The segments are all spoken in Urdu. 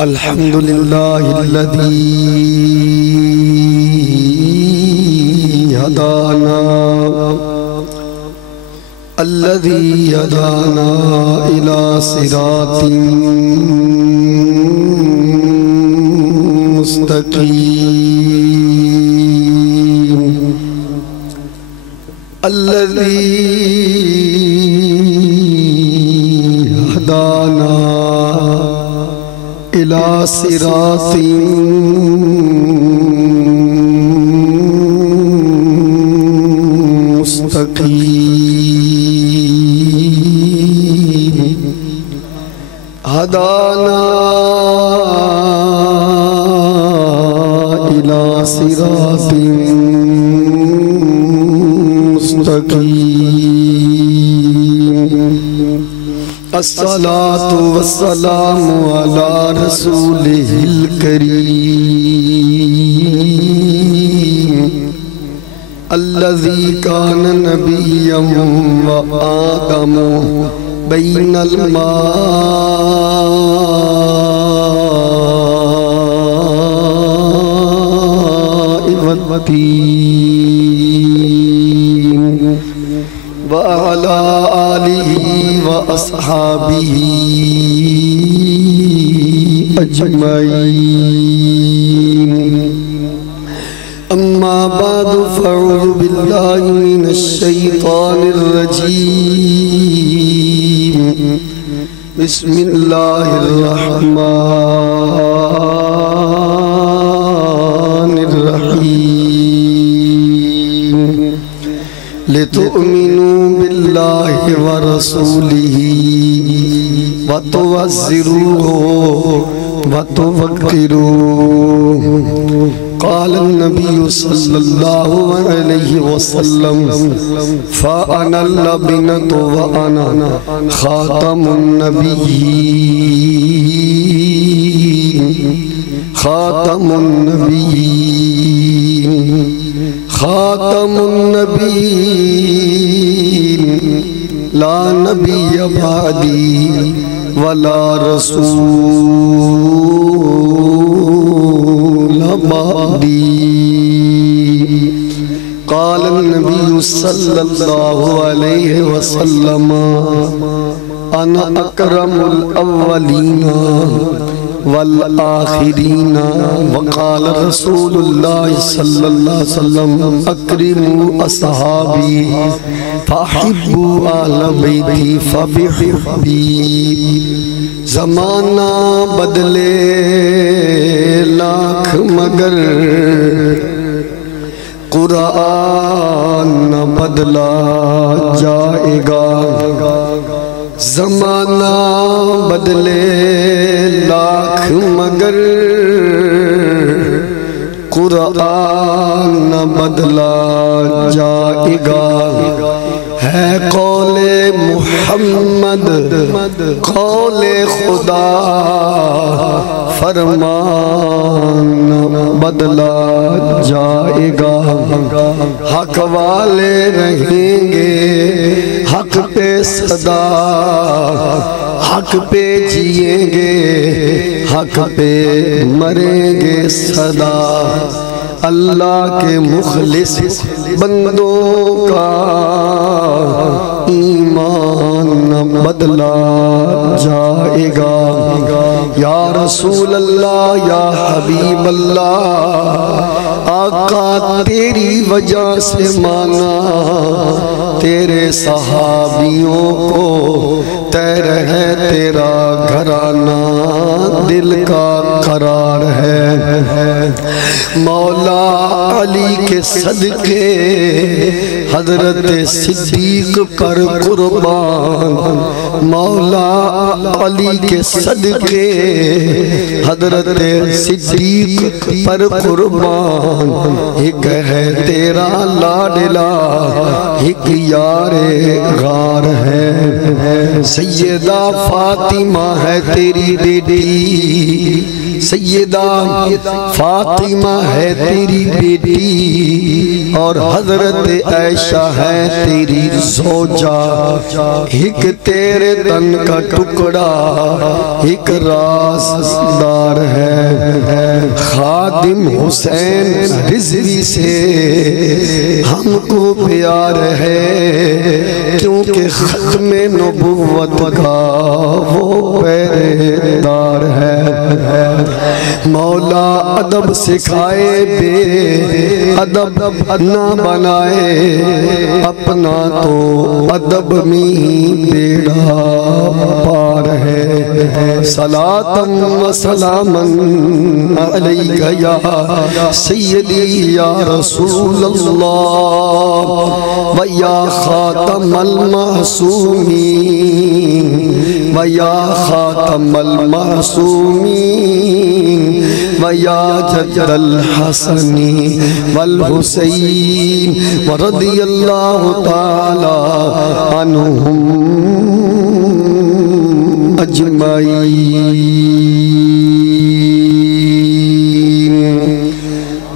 الحمد لله الذي هدانا إلى صراط مستقيم الذي هدانا إلى صراط مستقيم هدانا إلى صراط مستقيم الصلاة والسلام على رسوله الكريم الذي كان نبيا وآدم بين الماء والطين وعلى آله وأصحابه أجمعين أما بعد فأعوذ بالله من الشيطان الرجيم بسم الله الرحمن الرحيم لتؤمنوا بالله ورسوله وتوزروه وتوقروه قال النبي صلى الله عليه وسلم فأنا اللبنة وأنا خاتم النبيين خاتم النبيين خاتم النبيين لا نبي بعدي ولا رسول بعدي قال النبي صلى الله عليه وسلم أنا أكرم الأولين والآخرين وقال رسول الله صلى الله عليه وسلم أكرموا أصحابي فأحبوا أهل بيتي فبحبي زمانہ بدلے لاکھ مگر قرآن نہ بدلا جائے گا زمانہ بدلے لاکھ مگر قرآن نہ بدلا جائے گا ہے قول محمد قول خدا فرمان بدلا جائے گا حق والے رہیں گے حق پہ صدا حق پہ جیئیں گے حق پہ مریں گے صدا اللہ کے مخلص بندوں کا ایمان بدلا جائے گا یا رسول اللہ یا حبیب اللہ آقا تیری وجہ سے مانا تیرے صحابیوں کو تیر ہے تیرا گھرانہ دل کا قرار ہے مولا علی کے صدقے حضرت صدیق پر قربان مولا علی کے صدقے حضرت صدیق پر قربان ایک ہے تیرا لاڈلا ایک یار غار ہے سیدہ فاطمہ ہے تیری بیٹی سیدہ فاطمہ ہے تیری بیٹی اور حضرت عائشہ ہے تیری زوجہ ایک تیرے تن کا ٹکڑا ایک رازدار حسین رضوی سے ہم کو پیار ہے، کیونکہ ختم نبوت کا وہ پہرے دار ہے۔ مولا ادب سکھائے، بے ادب نہ بنائے، اپنا تو ادب میں بیڑا پار ہے۔ صلاۃً و سلاماً علیک یا سیدی یا رسول اللہ و یا خاتم المعصومین و یا خاتم المعصومین و یا جد الحسن والحسین ورضی اللہ تعالی عنہم اجمعین۔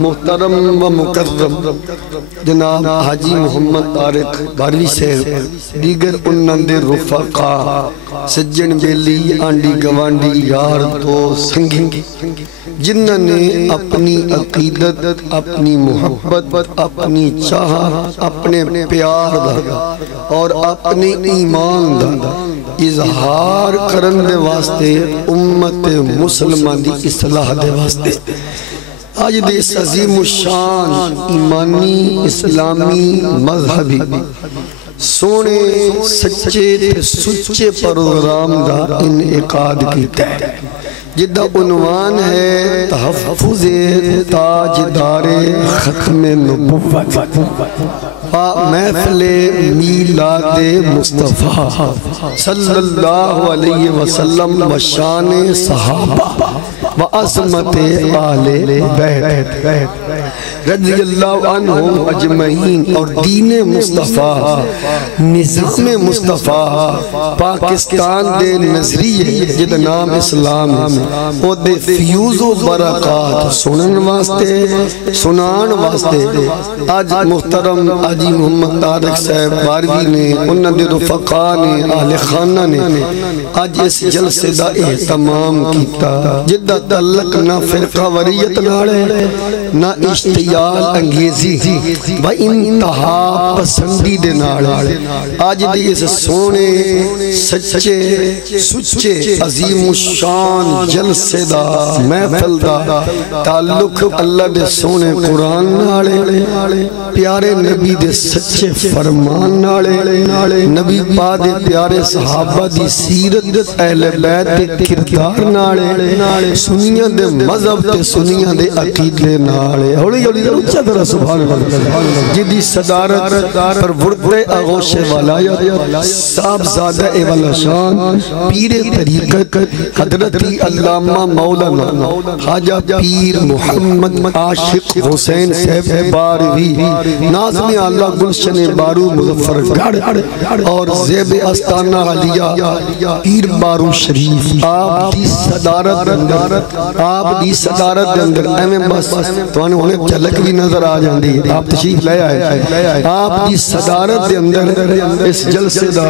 محترم و مکرم جناب حاجی محمد طارق باروی صاحب، دیگر انند رفقا، سجن بیلی آنڈی گوانڈی یار تو سنگھی، جنہوں نے اپنی عقیدت، اپنی محبت، اپنی چاہت، اپنے پیار دا اور اپنی ایمان دا اظہار کرن دے واسطے امت مسلمان دی اصلاح دے واسطے آج دے اس عظیم الشان ایمانی اسلامی مذہبی سونے سچے تے سچے پروگرام دا انعقاد کیتا ہے، جدہ عنوان ہے تحفظ تاجدار ختم نبوت محفل میلاد مصطفیٰ صلی اللہ علیہ وسلم و شان صحابہ و عظمت آل بیت رضی اللہ عنہم اجمعین، اور دین مصطفیٰ، نظام مصطفیٰ، پاکستان دے نظریے جد نام اسلام او دے فیوز و برکات سنن واسطے، سنان واسطے آج محترم حاجی محمد طارق صاحب باروی نے، انہوں نے رفقا نے، اہل خانہ نے آج اس جلسے دا اہتمام کیتا، جدہ تعلق نہ فرقہ وریت ناڑے، نہ اشتیال انگیزی و انتہا پسندی دے ناڑے، آج دی اس سونے سچے سچے عظیم الشان جلسے دا محفل دا تعلق اللہ دے سونے قرآن ناڑے، پیارے نبی دے سچے فرمان ناڑے، نبی پا دے پیارے صحابہ دی سیرت، اہل بیت دے کردار ناڑے، سنیاں دے مذہب تے سنیاں دے عقیدے ناڑے، ہولی ہولی اچھا طرح سبحان اللہ، جدی صدارت پر ورد آغوش ولایت صاحب زادہ والا شان پیر طریقت حضرتی علامہ مولانا خواجہ پیر محمد عاشق حسین صاحب باروی، ناظم اللہ گلشن بارو مظفر گڑھ اور زیب استانہ علیہ پیر بارو شریف، آپ دی صدارت اندر ایمیں بس توانو انہیں جھلک بھی نظر آ جاندی، آپ تشریف لے آئے، آپ دی صدارت دے اندر اس جلسے دا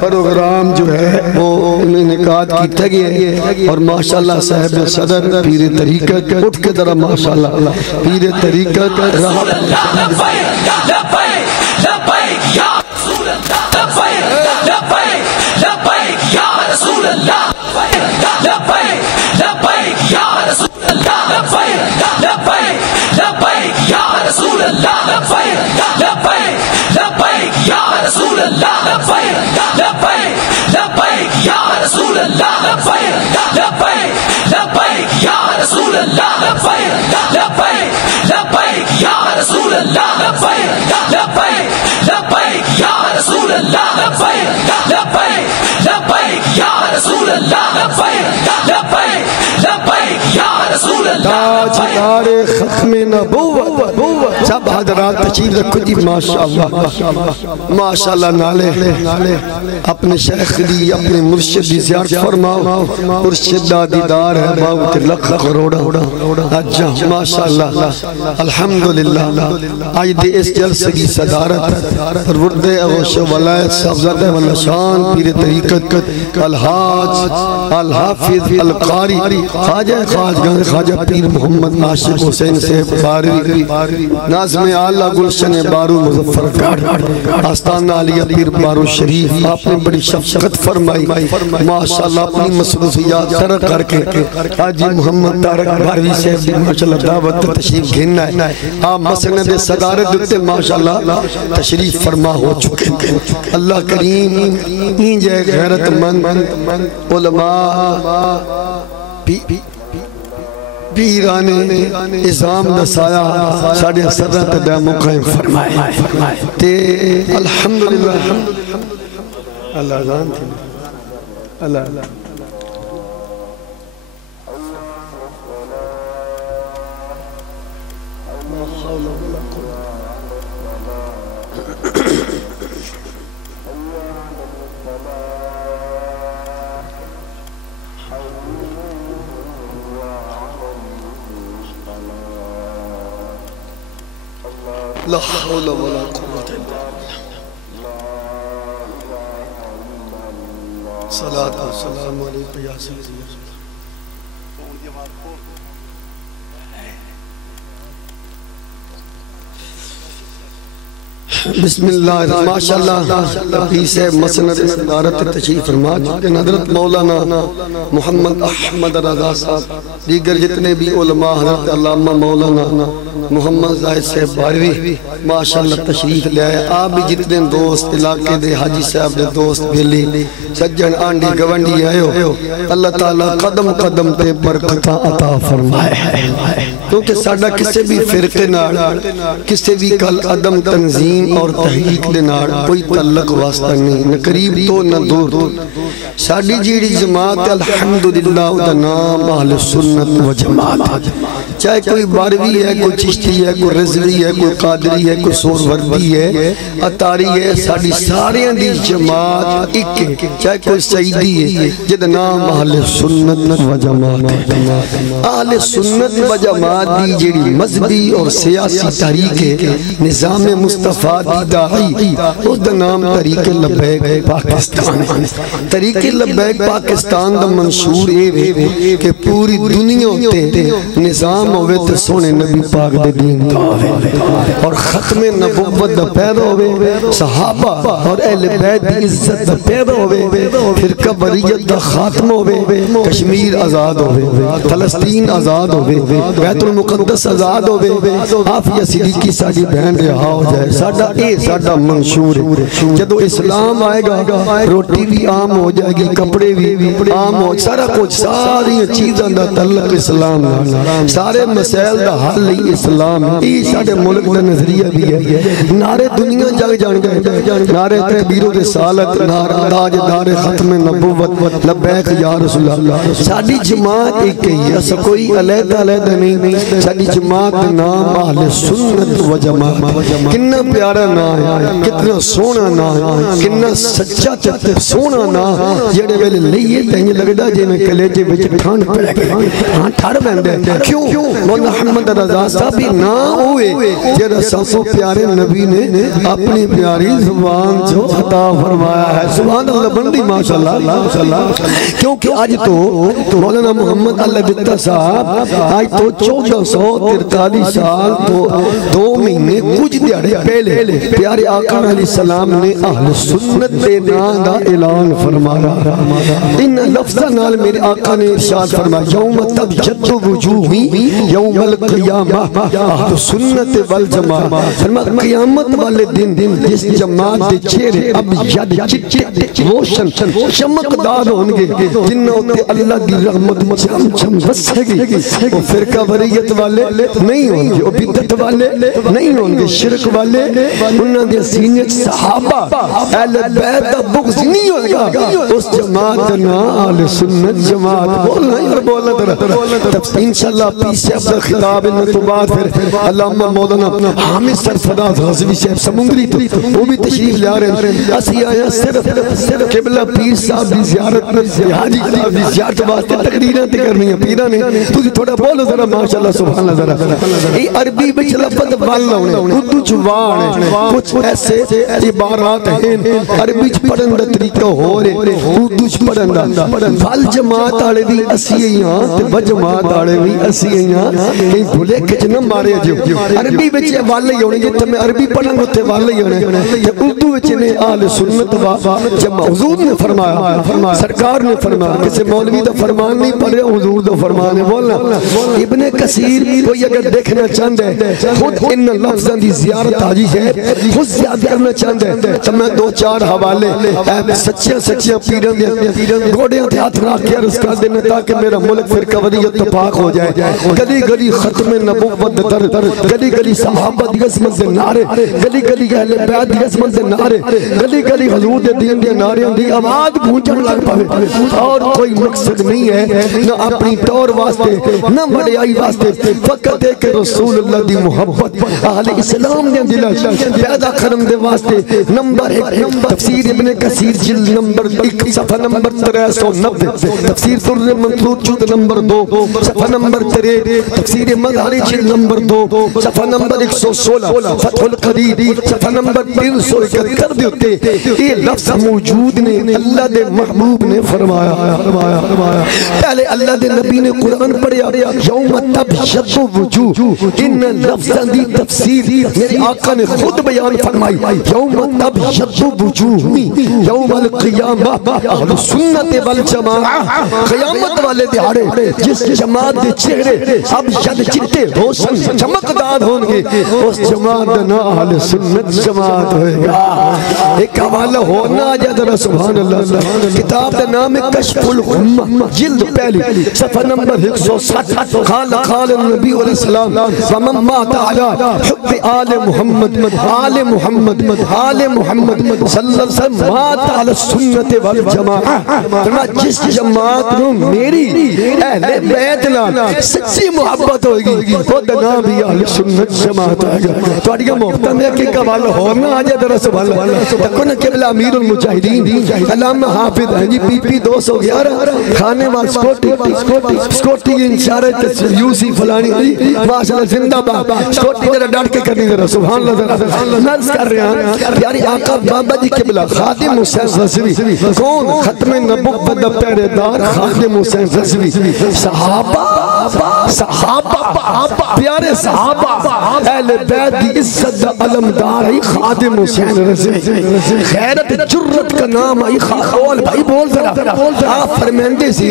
پروگرام جو ہے وہ انعقاد کیتا گیا ہے، اور ماشاءاللہ صاحب صدر پیر طریقت اٹھ کے درہ ماشاءاللہ پیر طریقت رہا تاجدار ختم نبوت جب حضرات تشریف رکھو جی ماشاءاللہ نالے اپنے شیخ دی اپنے مرشد دی زیارت فرماؤ مرشد دا دیدار ہے باو تے لکھ کروڑا اجا ماشاءاللہ الحمدللہ آج دے اس جلسے کی صدارت ورد اغوش ولایت صاحبزادہ والشان پیر طریقت الحافظ القاری خواجہ پیر محمد عاشق حسین سے باروی ناظم اعلیٰ گلشن بارو مظفر آستانہ علیہ پیر بارو شریف آپ نے بڑی شفقت فرمائی ماشاءاللہ اپنی مصروفیات ترک کر کے حاجی محمد طارق باروی سے ماشاءاللہ دعوت تشریف گھننا ہے آپ مسند صدارت دیتے ماشاءاللہ تشریف فرما ہو چکے ہیں اللہ کریم این جائے غیرت مند علماء پیران ازام دسایا ساڑھے سرات دے مقیم فرمائے تے الحمدللہ اللہ ازان تھی اللہ لا حول ولا قوة الا بالله صلاة والسلام علیکم یا سیدی بسم اللہ ماشاءاللہ پیسے مسند صدارت تشریف فرما چکے حضرت مولانا محمد احمد رضا صاحب دیگر جتنے بھی علماء حضرت علامہ مولانا محمد زاہد صاحب باروی ماشاءاللہ تشریف لے آئے آپ بھی جتنے دوست علاقے دے حاجی صاحب دے دوست بیلی سجن آنڈی گونڈی آئے ہو اللہ تعالیٰ قدم قدم تے برکتہ عطا فرمائے کیونکہ ساڑھا کسے بھی فرقے نار کسے بھی کل عدم تنظیم اور تحقیق دینار کوئی تعلق واسطہ نہیں نہ قریب تو نہ دور ساڑھی جیڑی جماعت الحمدللہ دا نام اہل سنت و جماعت چاہے کوئی باروی ہے کوئی چشتی ہے کوئی رضوی ہے کوئی قادری ہے کوئی سوروردی ہے اتاری ہے ساڑھی سارے دی جماعت ایک چاہے کوئی سعیدی ہے جد نام اہل سنت و جماعت اہل سنت و جماعت دی جیڑی مذہبی اور سیاسی تحریک ہے نظام مصطفیٰ دی داعی اس دا نام طریق لبیک پاکستان طریق لبیک پاکستان دا منشور اے کہ پوری دنیا تے نظام ہوئے تے سونے نبی پاک دے دین دا اور ختم نبوت دا پیدا ہوئے صحابہ اور اہل بیت دی عزت دا پیدا ہوئے فرقہ بریت دا خاتم ہوئے کشمیر آزاد ہوئے فلسطین آزاد ہوئے بیت المقدس آزاد ہوئے آفیہ صدیقی ساڑھی بہن رہا ہو جائے ساڑھا اے ساڑھا منشور ہے جدو اسلام آئے گا روٹی بھی عام ہو جائے گی کپڑے بھی عام ہو سارا کچھ ساری چیزاں دا تعلق اسلام سارے مسائل دا حل ہی اسلام ای ساڑھے ملک دا نظریہ بھی ہے نعرے دنیا جگ جان گئے نعرے تکبیر و رسالت نعرہ تاجدار ختم نبوت لبیک یا رسول اللہ ساڑھی جماعت ایک ہی ہے ایسا کوئی علیحدہ نہیں ساڑھی جماعت نام اہل سنت و جماعت کتنا پیارا نام ہے کتنا سونا نام ہے کتنا سچا چتے سونا نام جڑے ویلے لئیے تینجے لگدا جے میں کلیجے وچ ٹھانڈ پڑ گئے ہاں ٹھڑ بندے کیوں مولا محمد رضا صاحب بھی نام ہوئے جڑا سب سے پیارے نبی نے اپنی پیاری زبان جو عطا فرمایا ہے سبحان اللہ بندی ماشاءاللہ کیونکہ آج تو مولانا محمد اللہ دتا صاحب آج تو 1443 سال تو 2 مہینے کچھ دیارے پہلے پیارے آقا علیہ السلام نے اہل سنت دے نام دا اعلان فرمایا ان لفظہ نال میرے آقا نے ارشاد فرمایا یوم تب جد وجوہی یوم القیامہ اہل سنت والجماعہ فرمایا قیامت والے دن جس جماعت دے چہرے اب ید چٹے روشن چمکدار ہونگے جنہوں تے اللہ دی رحمت چم چم بسے گی وہ فرقہ بریت والے نہیں ہونگے وہ بدت والے نہیں ہونگے شرک والے انہوں نے سینے صحابہ اہل بیت دا بغض نہیں ہوئے گا اس جماعت نا اہل سنت جماعت بولنا یار بولنا ترہ انشاءاللہ پیسے افضل خطاب انہوں تو بعد پھر علامہ مولانا حامد سرفداد غزوی صاحب سمندری تو وہ بھی تشریف لے رہے ہیں اسی آیا صرف قبلہ پیر صاحب دی زیارت حاجی صاحب دی زیارت واسطے تقریریں کرنی ہیں پیرہ نے تجھے تھوڑا بولو ذرا ماشاءاللہ سبحان اللہ ذرا یہ عربی بچ لفظ والا ہونے اردو چوان کچھ ایسے عبارات ہیں عربی چ پڑھن دا طریقہ ہو رہے اردو چ پڑھن دا وال جماعت آڑے بھی اسی ایاں تے و جماعت آڑے بھی اسی ایاں کہیں بھولے کچھ نہ مارے جو عربی بچ والے ہونے جتے میں عربی پڑھن گے تے والے ہونے تے اردو بچ نے اہل سنت و جماعت حضور نے فرمایا سرکار نے فرمایا کسی مولوی دا فرمان نہیں پڑھ رہے حضور دا فرمان ہے بولنا ابن کثیر کوئی اگر دیکھنا چاہتا ہے خود ان لفظاں دی زیارت حاجی ہے خود زیادہ کرنا چاہتا ہے تو میں دو چار حوالے سچیاں پیران دیا گوڑیاں تھے ہاتھ رکھ کے عرض کر دینا تاکہ میرا ملک فرقہ وریت پاک ہو جائے گلی گلی ختم نبوت در گلی گلی صحابہ دی عظمت دے نعرے گلی گلی اہل بیت دی عظمت دے نعرے گلی گلی حضور دے دین دے نعرے دی آواز گونجن لگ پاوے اور کوئی مقصد نہیں ہے نہ اپنی طور واسطے نہ بڑیائی واسطے فقط ہے کہ رسول اللہ دی محبت اہل اسلام نے دل پیدا کرم دے واسطے نمبر 1 تفسیر ابن کثیر جلد نمبر 1 صفحہ نمبر 390 تفسیر در منصور جلد نمبر 2 صفحہ نمبر 3 تفسیر مظہری جلد نمبر 2 صفحہ نمبر 116 فتح القدیر صفحہ نمبر 371 دیتے یہ لفظ موجود نے اللہ دے محبوب نے فرمایا پہلے اللہ دے نبی نے قرآن پڑھیا یوم تبشت وجوہ ان لفظاں دی تفسیر میرے آقا نے خود بیان فرمائی یوم تبشت وجوہ یوم القیامہ اہل سنت والجماعہ قیامت والے دہاڑے جس جماعت دے چہرے اب شد چٹے روشن چمکدار ہونگے اس جماعت نا اہل سنت جماعت ہوئے گا ایک حوالہ ہونا آجا ذرا سبحان اللہ کتاب دا نام کشف الغمہ جلد پہلی صفحہ نمبر 160 قال النبی علیہ السلام ومن مات علی حب آل محمد آل محمد آل محمد صلی اللہ علیہ وسلم مات علی السنت والجماعہ جس جماعت نو میری اہل بیت نال سچی محبت ہوگی وہ دنا بھی اہل سنت جماعت آگا تو اڑیا محبتہ میں کہ قوال ہونا آجا در سبحان اللہ تکن قبل امیر المجاہدین علامہ حافظ ہیں جی پی پی 211 کھانے وال سکوٹی انشارہ یوسی فلانی ماشاءاللہ زندہ باب سکوٹی ذرا ڈاٹ کے کرنی ذرا سبحان اللہ نرز کر رہے ہیں پیاری آقا بابا جی قبلہ خادم حسین رضوی کون ختم نبوت دا پہرے دار خادم حسین رضوی صحابہ پیارے صحابہ اہل بیت دی عزت دا علمدار ہے خادم حسین رضوی خیرت جرت کا نام ہے خاول بھائی بول ذرا آپ فرمیندے سی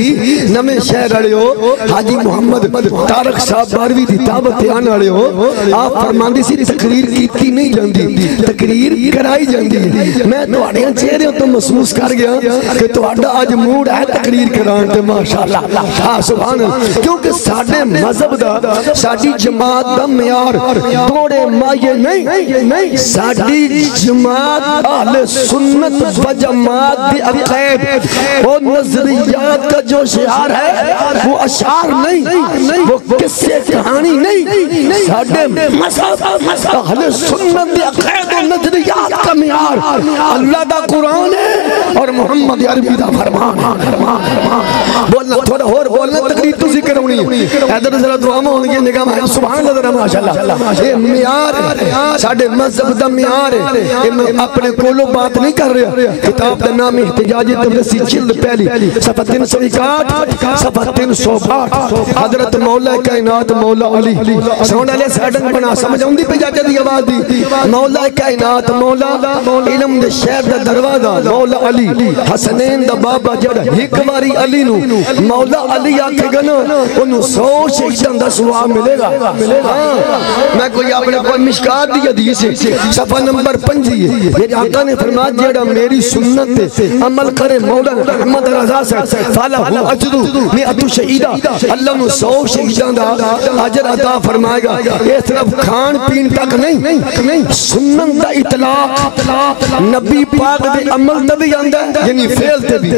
نمیں شہر اڑے ہو حاجی محمد تارک صاحب باروی دی دعوت آن اڑے ہو آپ فرماندے سی تقریر کیتی نہیں جاندی تقریر کرائی جاندی میں تو اڑیاں چہرے تو محسوس کر گیا کہ تو اڑا آج موڈ ہے تقریر کران تے ماشاءاللہ ہاں سبحان اللہ کیونکہ ساڑھے مذہب دا ساڑھی جماعت دا معیار دوڑے مائے نہیں ساڑھی جماعت اہل سنت و جماعت دی عقید وہ نظریات کا جو شعار ہے وہ اشعار نہیں وہ قصے کہانی نہیں ساڑھے مذہب اہل سنت دی عقید و نظریات کا معیار اللہ دا قرآن ہے اور محمد عربی دا فرمان بولنا تھوڑا اور بولنا تقریر تو ذکر ہونی ہے حیدر ذرا دعاما ہونگی نگاہ میں سبحان اللہ ذرا ماشاءاللہ یہ معیار ہے ساڑھے مذہب دا معیار ہے میں اپنے کولو بات نہیں کر رہا کتاب دا نام احتجاجی تبرسی جلد پہلی صفحہ 361 صفحہ 362 حضرت مولا کائنات مولا علی ساؤنڈ علیہ سیڈنگ بنا سمجھ ہوں دی پہ جاتے دی آواز دی مولا کائنات مولا علم دے شہر دا دروازہ مولا علی حسنین دا بابا جڑا ایک باری علی نو مولا علی آکے گنا انہوں سو شہیدان دا سوا ملے گا میں کوئی اپنے کوئی مشکات دی حدیث ہے صفحہ نمبر 5 میرے آقا نے فرمایا جڑا میری سنت عمل کرے مولا محمد رضا سے فالا ہوا اجدو میں اتو شہیدہ اللہ نو 100 شہیدان دا اجر عطا فرمائے گا یہ صرف کھان پین تک نہیں سنن دا اطلاق نبی پاک دے عمل تے بھی آندا ہے، یعنی فعل تے بھی،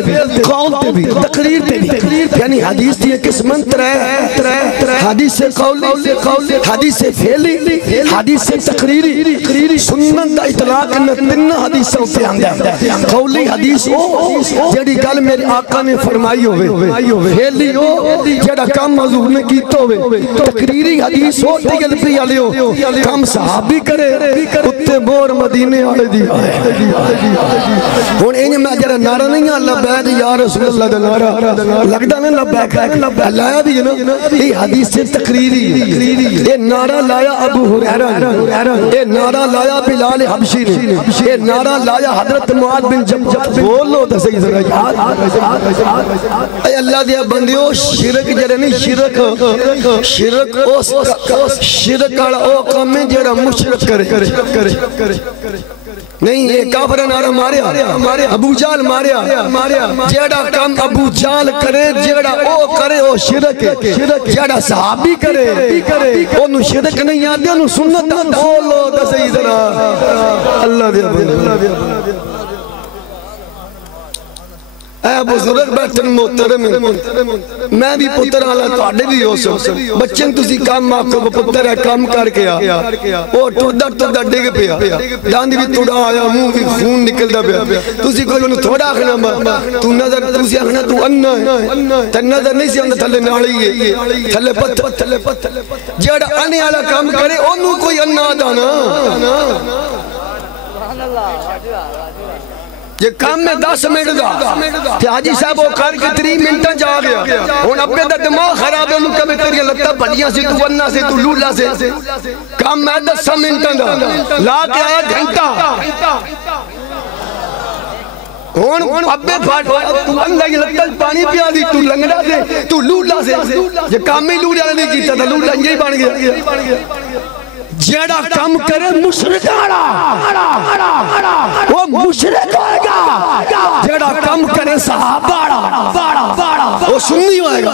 قول تے بھی، تقریر تے بھی، یعنی حدیث دی قسمیں ترے، حدیث قولی، حدیث فعلی، حدیث تقریری، سنن دا اطلاق نہ تین حدیثوں تے آندا ہے۔ قولی حدیث ہو جڑی گل میرے آقا نے فرمائی ہوئے، فعلی ہو جڑا کام حضور نے کیتا ہوئے، تقریری حدیث ہو تیل پی آلے ہو کام صحابی کرے کتے بور مدینے آلے دی آئے۔ ہون انہیں میں جڑا نعرہ نہیں ہے لبیک یا رسول اللہ دا نعرہ لگتا نہیں لبیک ہے لایا بھی ہے نا، یہ حدیث سے تقریری، یہ نعرہ لایا ابو حریرہ نے، یہ نعرہ لایا بلال حبشی نے، یہ نعرہ لایا حضرت معاذ بن جبل۔ بولو تو صحیح ذرا اے اللہ دیا بندیو، شرک جڑا نہیں، شرک شرک والا او کام ہے جڑا مشرک کرے نہیں، یہ کافر نعرہ ماریا، ابو جال ماریا، جیڑا کام ابو جال کرے جیڑا او کرے او شرک ہے، جیڑا صحابی کرے انہوں شرک نہیں آدھے انہوں سنت بولو تو صحیح ذرا اللہ دیا بندیو۔ اے بزرگ بیٹھن محترم میں بھی پتر آلا تواڈے بھی ہو سکتا بچن تسی کام آکو پتر ہے کام کر کے آ وہ ٹوڑا ڈگ پیا ڈاندی بھی ٹوڑا آیا منہ بھی خون نکل دا پیا تسی کوئی انہوں تھوڑا آخنا تو نظر تسی آخنا تو انہ ہے تا نظر نہیں سی اندر تھلے ناڑی ہے تھلے پتھر جیڑا آنے آلا کام کرے انہوں کوئی انہ دانا یہ کام میں 10 منٹ دا کہ حاجی صاحب وہ کار کے 3 منٹاں جا گیا ہون ابے دا دماغ خراب ہے انہوں کبھی تیری لگتا بڑیاں سے تو ونہ سے تو لولا سے کام میں 10 منٹاں دا لا کے آیا گھنٹا ہون ابے پھاٹ تو اللہ یہ لگتا پانی پیا دی تو لنگڑا سے تو لولا سے یہ کام میں لولا نہیں کیتا تھا لولا یہی بن گیا جیڑا کام کرے مشرک آڑا وہ مشرک ہوئے گا جیڑا کام کرے صحابہ آڑا وہ سنی ہوئے گا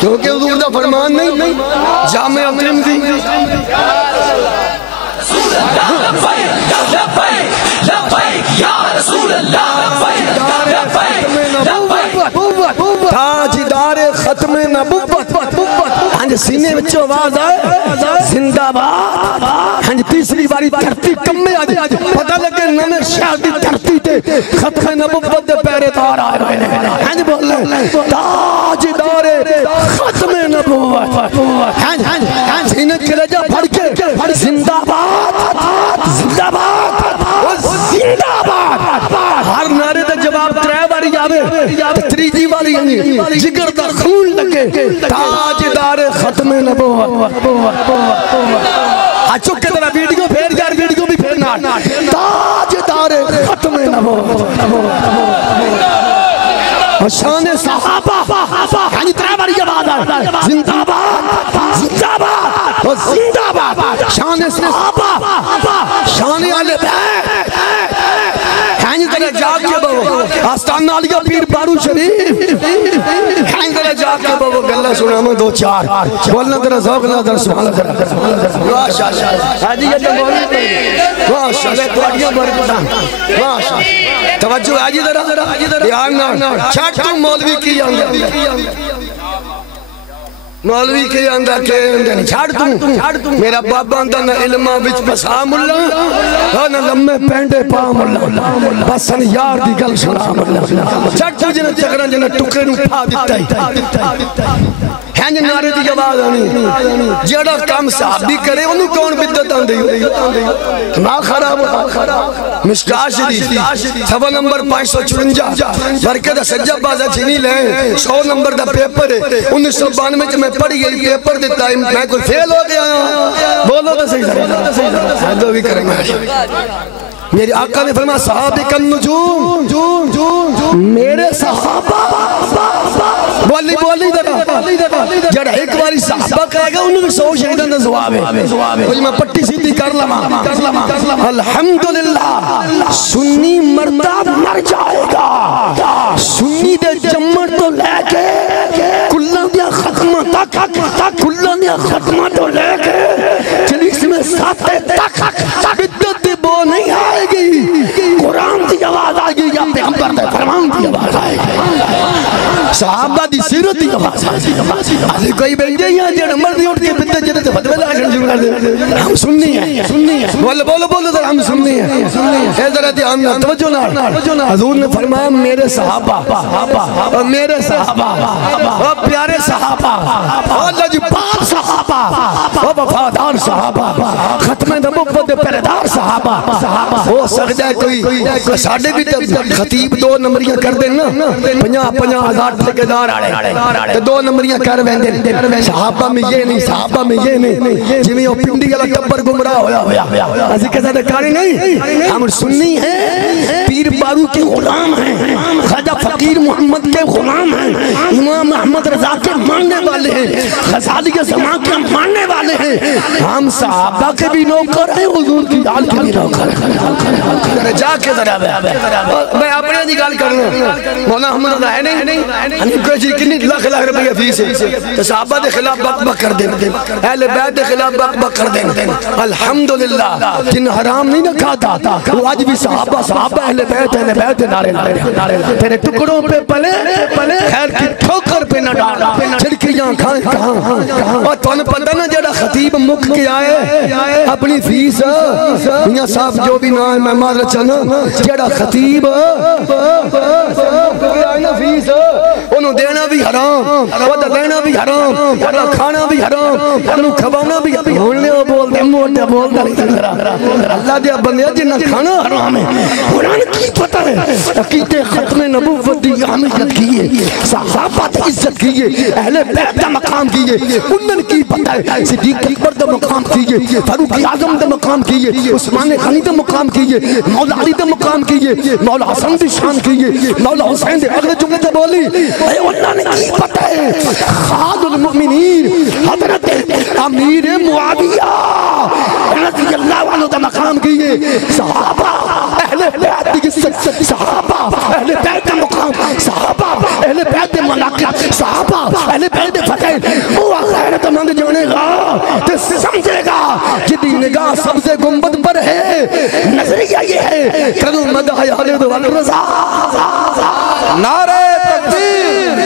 کیونکہ حضور دا فرمان نہیں جامعہ ترمذی لبیک یا رسول اللہ تاجدار ختم نبوت ہنج سینے بچو آواز آئے زندہ باد ہنج تیسری باری دھرتی کم میں آج پتہ لگے نمیں شہر دی دھرتی تے ختم نبوت دے پیرے دار آئے ہنج بول لیں تاجدار ختم نبوت ہنج سینے چلے جا پڑھ کے زندہ باد زندہ باد زندہ باد ہر نعرے دے جواب ترے باری آوے تریجی باری جگر دا خون لگے تاجدار ختم نبوت چکے ترہ ویڈیو پھیر یار ویڈیو بھی پھیرنا تاجدار ختم نبوت شان صحابہ ہنی ترہ باری آواز آئے زندہ باد زندہ باد زندہ باد شان صحابہ شان آل بیت ہنی ترہ جاگ کے بہو آستان نالیہ پیر بارو شریف ہنی ترہ جاگ کے بہو گلہ سنا میں 2-4 بولنا ترہ ذوق اللہ ترہ سبحان اللہ ماشاء اللہ حاجی یہ تو بولنے پر ماشاء اللہ توڑیاں برکتان ماشاء اللہ توجہ حاجی ترہ یارنا چھٹ تو مولوی کی آنگا مولوی کے اندر کے اندر چھاڑ تم میرا بابا اندر نہ علمہ بچ بسام اللہ نہ لمحے پینڈے پام اللہ بسن یار دی گل سلام اللہ چھاڑ تو جنہ چکران جنہ ٹکرے نو پھا دیتا ہی ہینج نعرے دی آواز آنی جیڑا کام صحابی کرے انہوں کون بدت آن دی نا خراب مشکا شریف سوا نمبر 554 برکت سجب بازا چھنی لیں 100 نمبر دا پیپر ہے 1992 میں میں پڑھی گئی پیپر دیتا ہے میں کوئی فیل ہو گیا بولو تو صحیح ذرا دو بھی کریں گے میری آقا نے فرمایا صحابی کن نجوم میرے صحابہ بولی دکا جڑا ایک باری صحابہ کہے گا انہوں نے 100 شہیدان دا جواب ہے کوئی میں پٹی سیدھی کر لما الحمدللہ سنی مردہ مر جائے گا سنی دے جمر تو لے کے کلہ دیا ختمہ تک کلہ دیا ختمہ تو لے کے چلیس میں ساتے تک صحابہ دی سیرت دی آواز آئی کوئی بیٹھے یہاں جڑ مرضی اٹھ کے بدے جڑے فتوے لاگن شروع کر دے ہم سننی ہیں بولو بولو بولو ذرا ہم سننی ہیں حضرت آمنہ توجہ نہ حضور نے فرمایا میرے صحابہ میرے صحابہ پیارے صحابہ اللہ جی پاک صحابہ وفادار صحابہ ختم نبوت دے پہریدار صحابہ وہ سجدہ کوئی ساڑھے بھی خطیب دو نمبریاں کر دیں نا 50,000 ٹھیکیدار آڑے دو نمبریاں کر ویندے صحابہ میں یہ نہیں صحابہ میں یہ نہیں جی میں وہ پنڈی والا ٹبر گمراہ ہویا ایسی کیسا دکھاری نہیں ہم سنی ہیں پیر بارو کے غلام ہیں خواجہ فقیر محمد کے غلام ہیں امام احمد رضا کے ماننے والے ہیں غزالی زمان کے ماننے والے ہیں ہم صحابہ کے بھی نوکر ہیں حضور کی آل کے بھی نوکر ہیں جا کے ذرا میں اپنے دی گال کرنا مولا احمد رضا ہے نہیں ہم کوئی چیز کنی لاکھ روپیہ فیس ہے تو صحابہ دے خلاف بک بک کر دیں اہل بیت دے خلاف بک بک کر دیں الحمدللہ جن حرام نہیں نہ کھاتا وہ آج بھی صحابہ اہل بیت نعرے تیرے ٹکڑوں پہ پلے خیر کی ٹھوکر پہ نہ ڈالا چھڑکیاں کھائیں کہاں اور تو نے پتہ نہ جڑا خطیب مک کے آئے اپنی فیس میاں صاحب جو بھی نہ ہے میں مار چنا جڑا خطیب فیس انہوں دینا بھی حرام وہ لینا بھی حرام وہ کھانا بھی حرام انہوں کھوانا بھی بولنے وہ بول دے موٹے بول دے اللہ دیا بندے جنہ کھانا حرام ہے قرآن کی پتہ ہے عقیدہ ختم نبوت دی اہمیت کیے صحابہ دی عزت کیے اہل بیت دا مقام کیے انہوں کی پتہ ہے صدیق اکبر دا مقام کیے فاروق اعظم دا مقام کیے عثمان غنی دا مقام کیے مولا علی دا مقام کیے مولا حسن دی شان کیے مولا حسین دے اگلے جملے تے بولی اے اللہ نے کی پتہ ہے خالد المؤمنین حضرت امیر معاویہ رضی اللہ عنہ دا مقام کیے صحابہ اہل بیت دی عزت صحابہ اہل بیت دا مقام صحابہ اہل بیت دے مناقب صحابہ اہل بیت دے فتح وہ غیرت مند جانے گا تے سمجھے گا جدی نگاہ سبز گنبد پر ہے نظریہ یہ ہے کرو مدح خالد والرضا نعرہ تکبیر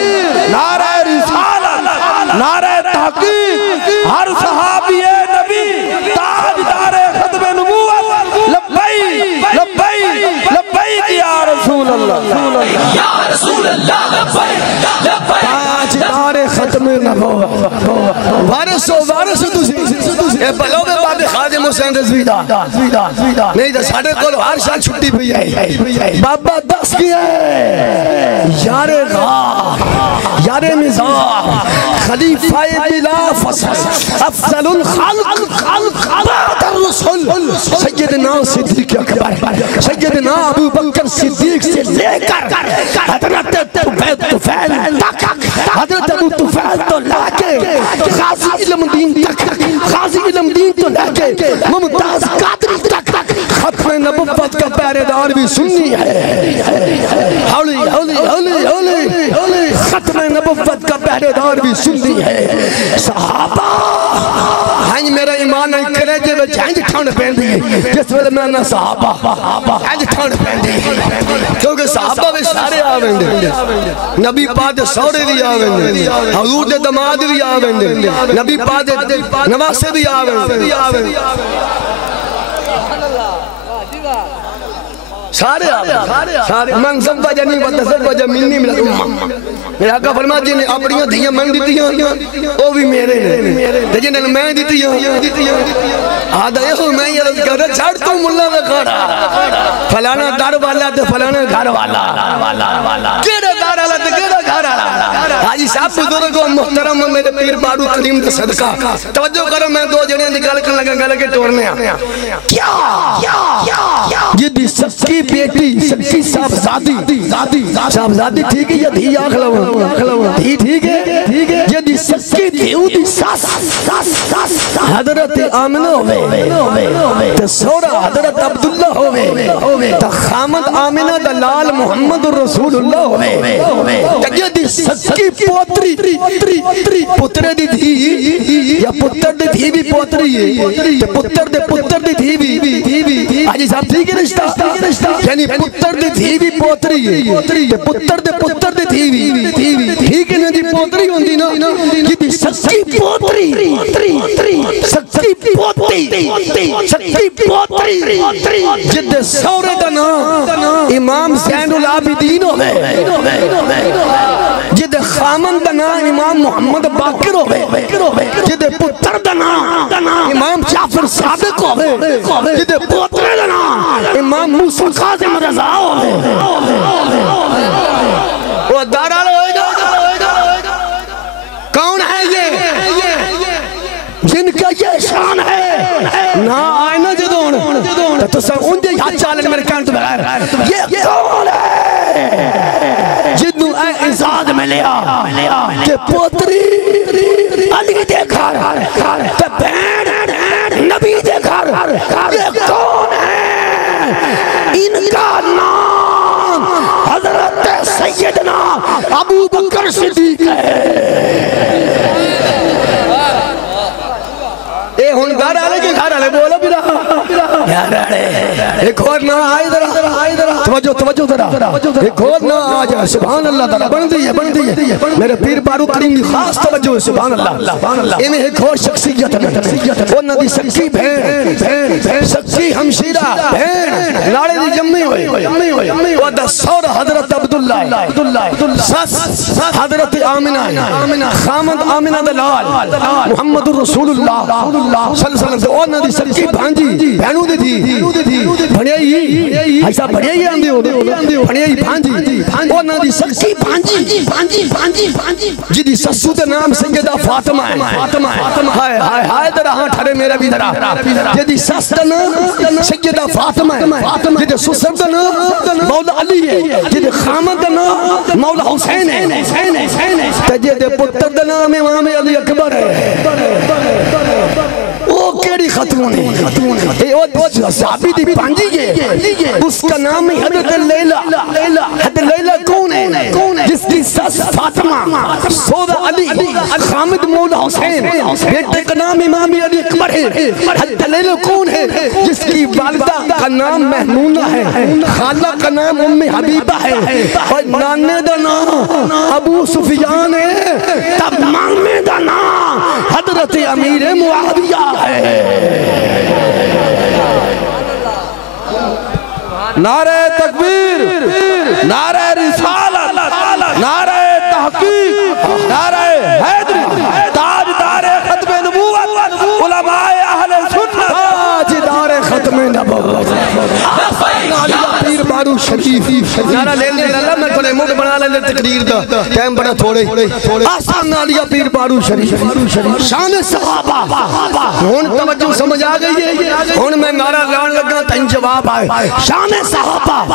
نعرہ رسالت نعرہ تحقیق ہر صحابی نبی تاجدار ختم نبوت لبیک لبیک لبیک یا رسول اللہ یا رسول اللہ لبیک لبیک تاجدار ختم نبوت وارث تسی اے بلو میں باب خادم حسین رضوی دا نہیں دا ساڑھے کولو ہر شاہ چھٹی پہ آئی بابا دس کیا ہے یار غار یار مزار خلیفہ بلا فصل افضل الخلق بعد الرسل سیدنا صدیق اکبر سیدنا ابو بکر صدیق سے لے کر حضرت طفیل تک حضرت ابو طفیل تو لاکے غازی علم دین تک غازی علم دین تو لاکے ممتاز قادری تک ختم نبوت کا پہریدار بھی سنی ہے ہولی ہولی ہولی ہولی ہولی ختم نبوت کا پہریدار بھی سنی ہے صحابہ ہنج میرا ایمان نہیں کرے جے بچ ہنج ٹھنڈ پہن دی جس ویلے میں نہ صحابہ ہنج ٹھنڈ پہن دی کیونکہ صحابہ بھی سارے آویں نبی پاک سوڑے بھی آویں حضور دے دماد بھی آویں نبی پاک نواسے بھی آویں سارے آویں من سب وجہ نہیں پتا سب وجہ منی ملت امہ میرے آقا فرما جی نے اپنیاں دھیاں من دیتی ہیں وہ بھی میرے نے جنہیں میں دیتی ہیں آدھا یہ ہو میں یہ رض کر رہا چھاڑ تو ملہ میں کھڑا فلانا دار والا تو فلانا گھر والا کیڑا دار والا تو کیڑا گھر والا حاجی صاحب بزرگ و محترم میرے پیر بارو کریم کا صدقہ توجہ کرو میں دو جنہیں نکال کر لگا گلے کے ٹورنے کیا یہ دی سکی بیٹی سکی صاحبزادی ٹھیک ہے یا دھی آخلو دھی ٹھیک ہے یہ دی سکی دیو دی ساس حضرت آمنہ ہوئے تو سورا حضرت عبداللہ ہوئے تو خامد آمنہ دلال محمد رسول اللہ ہوئے تو یہ دی سکی پوتری پتر دی دھی یا پتر دی دھی بھی پوتری ہے تو پتر دی دھی بھی حاجی صاحب ٹھیک ہے رشتہ یعنی پتر دے تھی بھی پوتری ہے پتر دے تھی بھی ٹھیک ہے نا جی پوتری ہوندی نا جی سچی پوتری سچی پوتری جد سورے دا نام امام زین العابدین ہوئے جد خامن دا نام امام محمد باقر ہوئے جد پتر دا نام امام جعفر صادق ہوئے جد پوتر دا نام امام موسیٰ قاسم رضا ہوئے وہ دارال ہوئے کون ہے یہ جن کا یہ شان ہے نا آئینہ جدون تو سر ان دے یاد چالن میرے کانٹ بغیر یہ کون ہے جنہوں اے اعزاز میں لیا کہ پوتری علی دے گھر تے بین نبی دے گھر یہ کون ہے ان کا نام حضرت سیدنا ابو بکر صدیق ہے اے ہون گھر آلے بولو بھی رہا یار آلے ایک اور نہ آئی درہ توجہ درہ ایک اور نہ آجا سبحان اللہ درہ بن دیئے میرے پیر بارو کریم دی خاص توجہ سبحان اللہ انہیں ایک اور شخصیت ہے وہ نہ دی سکی بھین سکی ہمشیرہ بھین ناڑے دی جمعی ہوئی وہ دا سور حضرت عبداللہ سس حضرت آمنہ خامد آمنہ دلال محمد رسول اللہ صلی اللہ علیہ وسلم اور نہ دی سکی بھانجی بہنوں دی تھی بھنیائی ایسا بھنیائی آندی ہو بھنیائی بھانجی اور نہ دی سکی بھانجی جی دی سسو دے نام سیدہ فاطمہ ہے ہائے درہ ہاں ٹھرے میرا بھی درہ جی دی سس دے نام سیدہ فاطمہ ہے جی دی سسر دے نام مولا علی ہے جی دی خامد دے نام مولا حسین ہے جی دی پتر دے نام امام علی اکبر ہے وہ کیڑی ختمون ہے وہ صحابی دی پانجی ہے اس کا نام ہے حضرت لیلہ کون ہے جس کی سس فاطمہ سودا علی خامد مولا حسین بیٹے کا نام امام علی اکبر ہے حضرت لیلہ کون ہے جس کی والدہ کا نام محمونہ ہے خالہ کا نام ام حبیبہ ہے اور نانے دا نام ابو سفیان ہے تب مامے دا نام حضرت امیر معاویہ ہے نعرہ تکبیر نعرہ رسالت نعرہ تحقیق نعرہ حیدری تاجدار ختم نبوت علماء اہل سنت تاجدار ختم نبوت پیر بارو شریف نعرہ لے اللہ میں کلے موڈ بنا لے تقریر دا ٹائم بڑا تھوڑے آسان نالیہ پیر بارو شریف شان صحابہ ہون توجہ سمجھ آ گئی ہے ہون میں نعرہ لان لگا تین جواب آئے شان صحابہ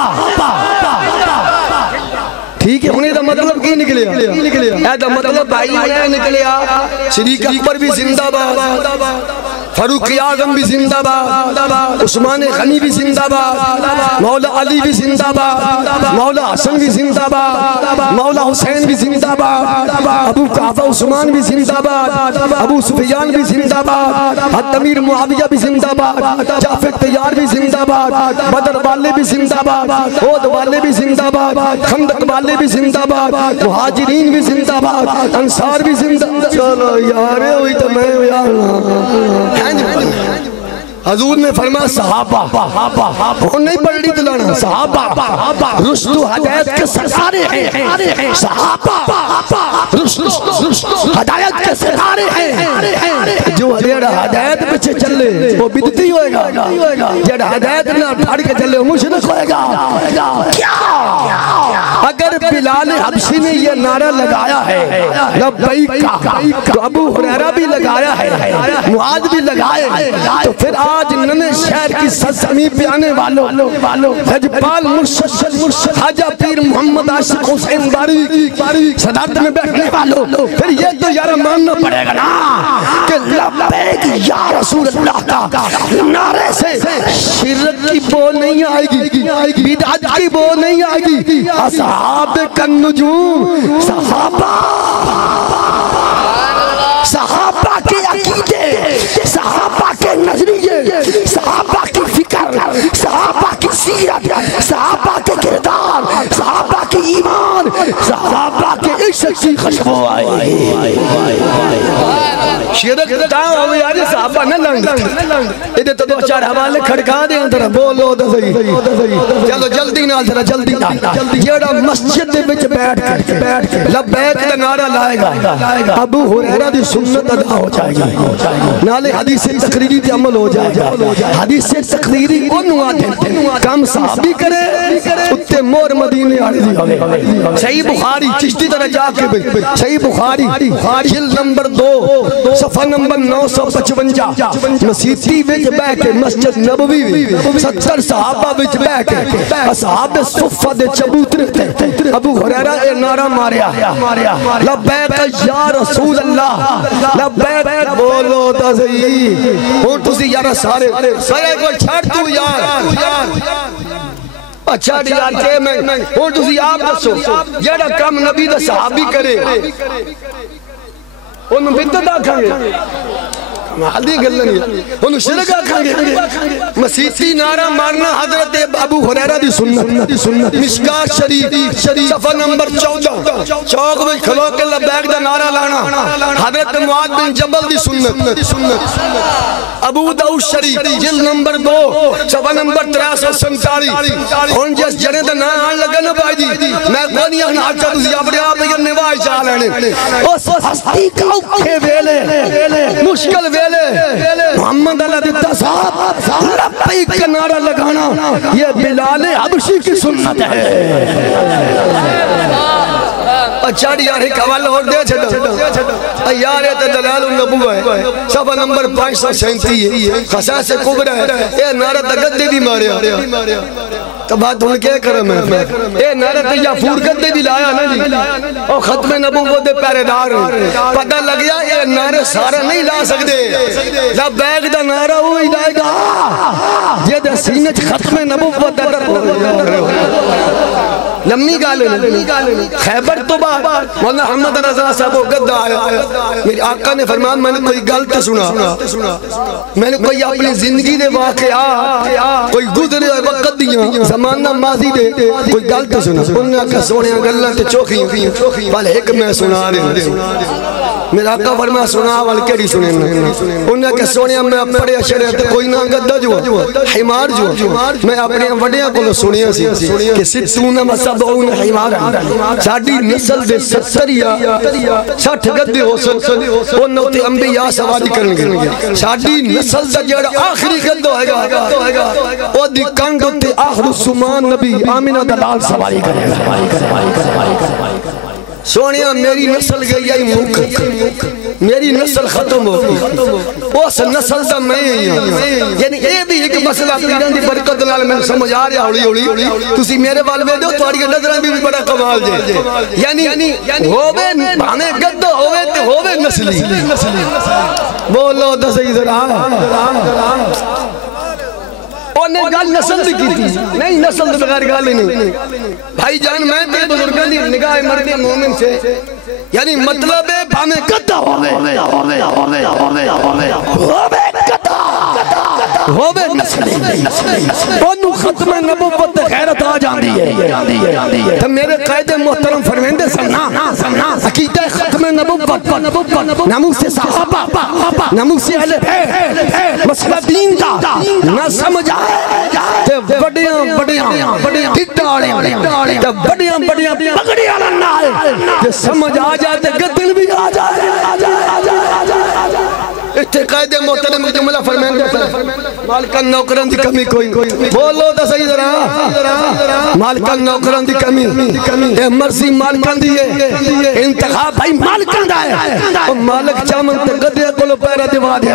ٹھیک ہے انہیں دا مطلب کی نکلیا اے دا مطلب بھائی انہیں نکلیا شریک اکبر بھی زندہ باد فاروق اعظم بھی زندہ باد عثمان غنی بھی زندہ باد مولا علی بھی زندہ باد مولا حسن بھی زندہ باد مولا حسین بھی زندہ باد ابو قحافہ عثمان بھی زندہ باد ابو سفیان بھی زندہ باد حضرت امیر معاویہ بھی زندہ باد جعفر طیار بھی زندہ باد بدر والے بھی زندہ باد احد والے بھی زندہ باد خندق والے بھی زندہ باد مہاجرین بھی زندہ باد انصار بھی زندہ باد چلو یارے ہوئی تو میں یار حضور نے فرمایا صحابہ وہ نہیں بڑی دلانا صحابہ رشد و ہدایت کے ستارے ہیں صحابہ رشد ہدایت کے ستارے ہیں جو ہدایت پچھے چلے وہ بدتی ہوئے گا جب ہدایت نہ پھاڑ کے چلے وہ مشرک ہوئے گا اگر بلال حبشی نے یہ نعرہ لگایا ہے لبیک کا تو ابو ہریرہ بھی لگایا ہے معاذ بھی لگائے تو پھر آج ننے شہر کی سرزمین پہ آنے والوں حجبال مرشد حاجہ پیر محمد عاشق حسین باری صدارت میں بیٹھنے والوں پھر یہ تو یارہ ماننا پڑے گا نا کہ لبیک یا رسول اللہ کا نعرے سے شرک کی بو نہیں آئے گی بدعت کی بو نہیں آئے گی اصحاب کن نجوم صحابہ کے عقیدے صحابہ کے نظریے صحابہ کی فکر شخصیت، صحابہ کے کردار، صحابہ کے ایمان، صحابہ کے عشق کی خوشبو آئی۔ شیرک تاں ہوئی آجی صحابہ نہ لنگ ادھے تو دو چار حوالے کھڑکا دے اندر بولو دا صحیح چلو جلدی نال ذرا جلدی نال جیڑا مسجد دے وچ بیٹھ کے لبیک دا نعرہ لائے گا ابو ہریرہ دی سنت ادا ہو جائے گی، نالے حدیث تقریری تے عمل ہو جائے گا۔ حدیث تقریری انہوں آتے کام صحابی کرے اتے مور مدینے آنے دی ہوئے۔ صحیح بخاری چشتی طرح جا کے صحیح بخاری جلد نمبر 2 صفحہ نمبر 955 مسیحی وچ بہ کے مسجد نبوی 70 صحابہ وچ بہ کے اصحاب صفہ دے چبوترے تے ابو ہریرہ اے نعرہ ماریا لبیک یا رسول اللہ، لبیک بولو تا صحیح اور تسی یارہ سارے کو چھڑ تو یار اچھا یار کہ میں اور تسی آپ دسو جیڑا کم نبی دا صحابی کرے انہوں بدت آکھاں گے محلی گلن گے انہوں شرک آکھاں گے مسیحی نعرہ مارنا حضرت ابو ہریرہ دی سنت مشکات شریف صفحہ نمبر 14 چوک میں کھلو کے لبیک دا نعرہ لانا حضرت معاذ بن جبل دی سنت ابو داؤد شریف جلد نمبر 2 صفحہ نمبر 347 ہون جس جنے دا نعرہ آن لگا نا بھائی جی میں قونی اپنا حق کا تسی اپنے آپ یہ نوائی چاہ لینے اس ہستی کا اوکھے ویلے مشکل ویلے محمد اللہ دیتا صاحب لبیک کا نعرہ لگانا یہ بلال حبشی کی سنت ہے۔ اچھا یار ایک حوالہ اور دے چھڑا یار یہ دلال النبوہ ہے صفحہ نمبر 537 خصاص کبرہ ہے اے نعرہ تگدے بھی ماریا تو بات ہوں کیا کرم ہے اے نعرہ تجا پور گدے بھی لایا نا جی اور ختم نبوہ دے پیرے دار پتہ لگ گیا اے نعرہ سارا نہیں لا سکتے لبیک دا نعرہ ہوئی لائے گا یہ دے سینچ ختم نبوہ دے لمنی گالے خیبر تو بعد مولانا محمد رضا صاحب وہ گدہ آیا میری آقا نے فرمایا میں نے کوئی غلط سنا میں نے کوئی اپنی زندگی دے واقعات کوئی گزرے وقت دیاں زمانہ ماضی دے کوئی غلط سنا انہوں نے کہا سونے گلہ تے چوکھی بل ایک میں سنا رہے میرا آقا فرمایا سنا وال کیڑی سنے انہوں نے کہا سونے میں پڑے اشرے تے کوئی نہ گدہ جو حمار جو میں اپنے وڈیاں کو سنیا سی کہ ستون مسبعون حمار ساڑی نسل دے 70 یا 60 گدے ہو سکتے انہوں تے انبیاء سواری کرنے گے ساڑی نسل دا جڑا آخری گدہ ہے گا وہ دی کنگ تے آخر السمان نبی آمینہ دلال سواری کرنے گا سونیا میری نسل گئی آئی موک میری نسل ختم ہو اس نسل دا میں ہی یعنی اے بھی ایک مسئلہ پیران دی برکت دلال میں سمجھ آ رہا ہوڑی تُسی میرے والوے دو تواری کے نظران بھی بڑا کمال جے یعنی ہووے ہمیں گدہ ہووے تے ہووے نسلی بولو دا صحیح ذرا انہیں گال نسل دی کی تھی نہیں نسل دی بغیر گالی نہیں بھائی جان میں تے بزرگان دی نگاہ مرد مومن سے یعنی مطلب ہے ہمیں گدہ ہووے نسلی انہوں ختم نبوت غیرت آ جاندی ہے تو میرے قائد محترم فرمیندے سننا عقیدہ ختم نبوت ناموس صحابہ ناموس اہل بیت مسئلہ دین دا نہ سمجھ آئے تے بڑیاں تے بڑیاں پگڑیاں نہ آئے تے سمجھ آ جائے تے گدل بھی آ جائے اتقائد محترم جملہ فرمائیں مالکان نوکران دی کمی کوئی بولو دا صحیح ذرا مالکان نوکران دی کمی اے مرضی مالکان دی ہے انتخاب بھائی مالکان دا ہے مالک چامن تے گدے کولو پیرا دیوا دے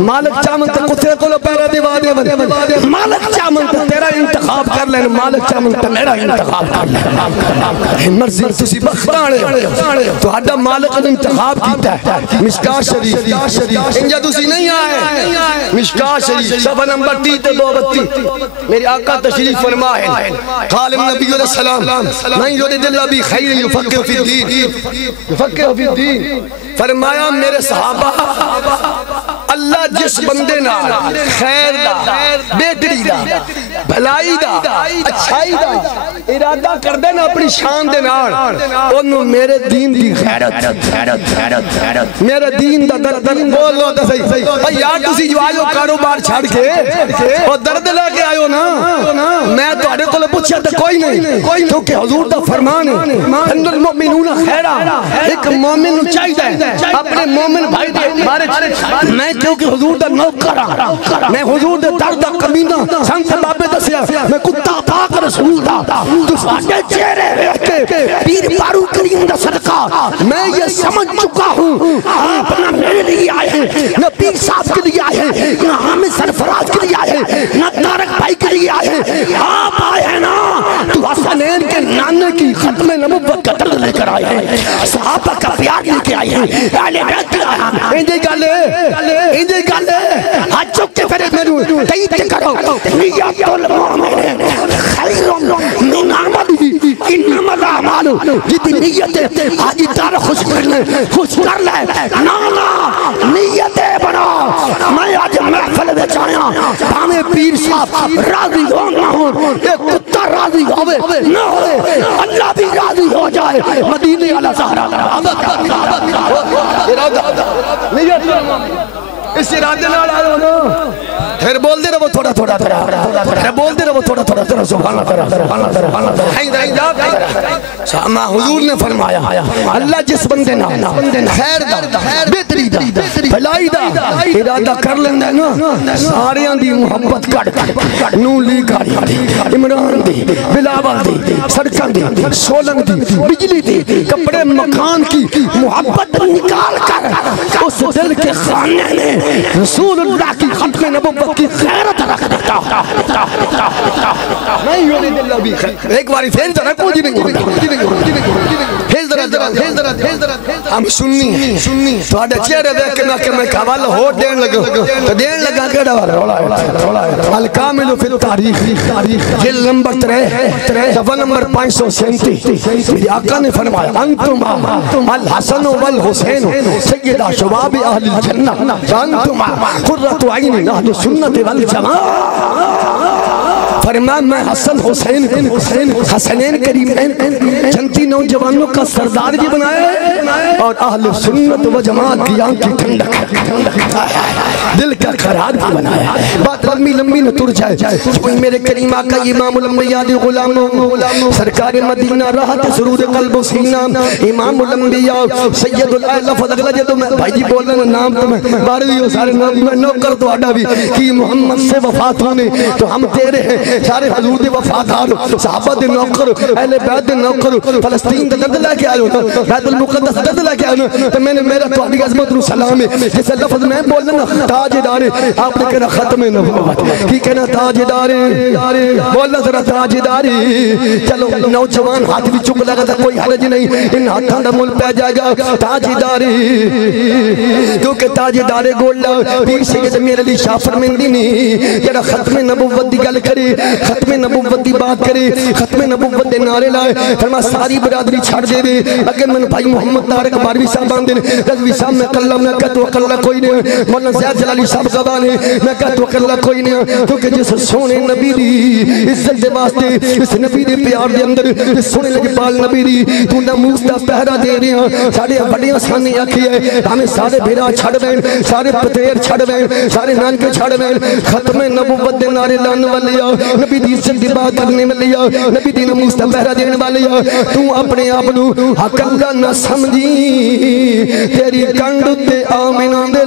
مالک چامن تے کتے کولو پیرا دیوا دے مالک چامن تے تیرا انتخاب کر لیں مالک چامن تے میرا انتخاب کر لیں مرضی تسی بختانے تو ہڈا مالک انتخاب کیتا ہے مشکات شریف انجا دوسری نہیں آئے مشکات شریف صفحہ نمبر 32 میری آقا تشریف فرمائے قال النبی علیہ السلام من یرید اللہ بی خیر یفقہ فی الدین یفقہ فی الدین فرمایا میرے صحابہ اللہ جس بندے نال خیر دا بہتری دا بھلائی دا اچھائی دا ارادہ کر دے نا اپنی شان دے نال انہوں میرے دین دی غیرت میرے دین دا درد بولو دا صحیح یار تسی جو آئیو کاروبار چھاڑ کے اور درد لے کے آئیو نا میں تو آڑے کو لے پوچھا تھا کوئی نہیں کیونکہ حضور دا فرمان ہے ان المؤمنون خیرہ ایک مومن چاہی دے اپنے مومن بھائی دے میں کیونکہ حضور دا نوکر میں حضور دے درد کمینہ سنت بابے دسیا میں کتا پاک رسول دا تو ساڑھے چہرے رہتے پیر پارو کریم دا صدقہ میں یہ سمجھ چکا ہوں آپ نہ میرے لیے آئے ہیں نہ پیر صاحب کے لیے آئے ہیں نہ حامد سرفراز کے لیے آئے ہیں نہ تارک بھائی کے لیے آئے ہیں آپ آئے ہیں نا تو حسنین کے نانے کی ختم نبوت کا درد لے کر آئے ہیں صحابہ کا پیار لے کے آئے ہیں اہل بیت کے آئے ہیں انجھے گالے ہاتھ چک کے پھر میں تیت کرو نیت المؤمن خیر من عملی انما الاعمال جتنی نیت آجی تارا خوش کر لے نانا نیت بنا میں آج محفل بیچایا ہمیں پیر صاحب راضی ہو نہ ہو ایک کتا راضی ہوئے نہ ہوئے اللہ بھی راضی ہو جائے مدینے علی زہرہ نیت اس ارادے نال آئے ہو نا پھر بول دے رہو تھوڑا تھوڑا بول دے رہو تھوڑا تھوڑا سبحان اللہ میں حضور نے فرمایا اللہ جس بندے نا خیر دا بہتری دا بھلائی دا ارادہ کر لیندے نا ساریاں دی محبت کٹ نولی کاری عمران دی بلاول دی سڑکان دی سولنگ دی بجلی دی کپڑے مکان کی محبت نکال کر اس دل کے خانے میں رسول اللہ کی ختم نبوت کی خیرت رکھ دیتا نہیں یونی دلہ بھی خیر ایک باری پھیل ذرا کو جی بنگو پھیل ذرا ہم سننی تو آدھے چہرے دیکھ کے میں حوالہ ہو دین لگا تو دین لگا کے رولا الکامل فی التاریخ جل نمبر 3 صفحہ نمبر 537 میری آقا نے فرمایا انتم الحسن والحسین سیدہ شباب اہل الجنہ انتم قرۃ عین اہل سنت والجماعہ فرمان میں حسن حسنین کریمین جنتی نوجوانوں کا سردار بھی بنایا ہے اور اہل سنت و جماعت کی آنکھ کی ٹھنڈک دل کا قرار بھی بنایا ہے بات لمبی نہ تر جائے کوئی میرے کریم آقا امام الانبیاء غلام سرکار مدینہ راحت سرور قلب و سینہ امام الانبیاء سید الاہل فضل جدو میں بھائی جی بول رہے نام تو میں باروی ہو سارے نام میں نوکر تو آڈا بھی کہ محمد سے وفات ہونے تو ہم تیرے ہیں سارے حضور دے وفادار صحابہ دے نوکر اہل بیت دے نوکر فلسطین دے درد لے کے آئے ہوتا بیت المقدس درد لے کے آئے تو میں نے میرا تو علی عظمت نو سلام ہے جیسے لفظ میں بولنا تاجدار آپ نے کہنا ختم نبوت کی کہنا تاجدار بولنا ذرا تاجدار چلو نوجوان ہاتھ بھی چک لگا تھا کوئی حرج نہیں ان ہاتھاں دا مل پہ جائے گا تاجدار کیونکہ تاجدار گولڈا پیر سید میرے لی شافر مندی نہیں جڑا ختم نبوت دی گل کرے ختم نبوت دی بات کرے ختم نبوت دے نعرے لائے فرما ساری برادری چھڑ دے دے اگر میں بھائی محمد طارق باروی صاحب آن دے رضوی صاحب میں کلہ میں کہتا ہوں کلہ کوئی نہیں مولانا زیاد جلالی صاحب گوانے میں کہتا ہوں کلہ کوئی نہیں کیونکہ جس سونے نبی دی عزت دے واسطے اس نبی دے پیار دے اندر اس سونے لگے پال نبی دی تو نموز دا پہرہ دے رہے ہیں سارے بڑیاں سانے آکھی ہے ہمیں سارے بھیرا چھڑ بین سارے پتیر چھڑ بین سارے نانکے چھڑ بین ختم نبوت دے نعرے لان والیا نبی دی عزت دی بات کرنے والیا نبی دی نموز دا پہرہ دینے والیا تو اپنے آپ نو حق اللہ نہ سمجھی تیری کنڈ تے آمینہ دے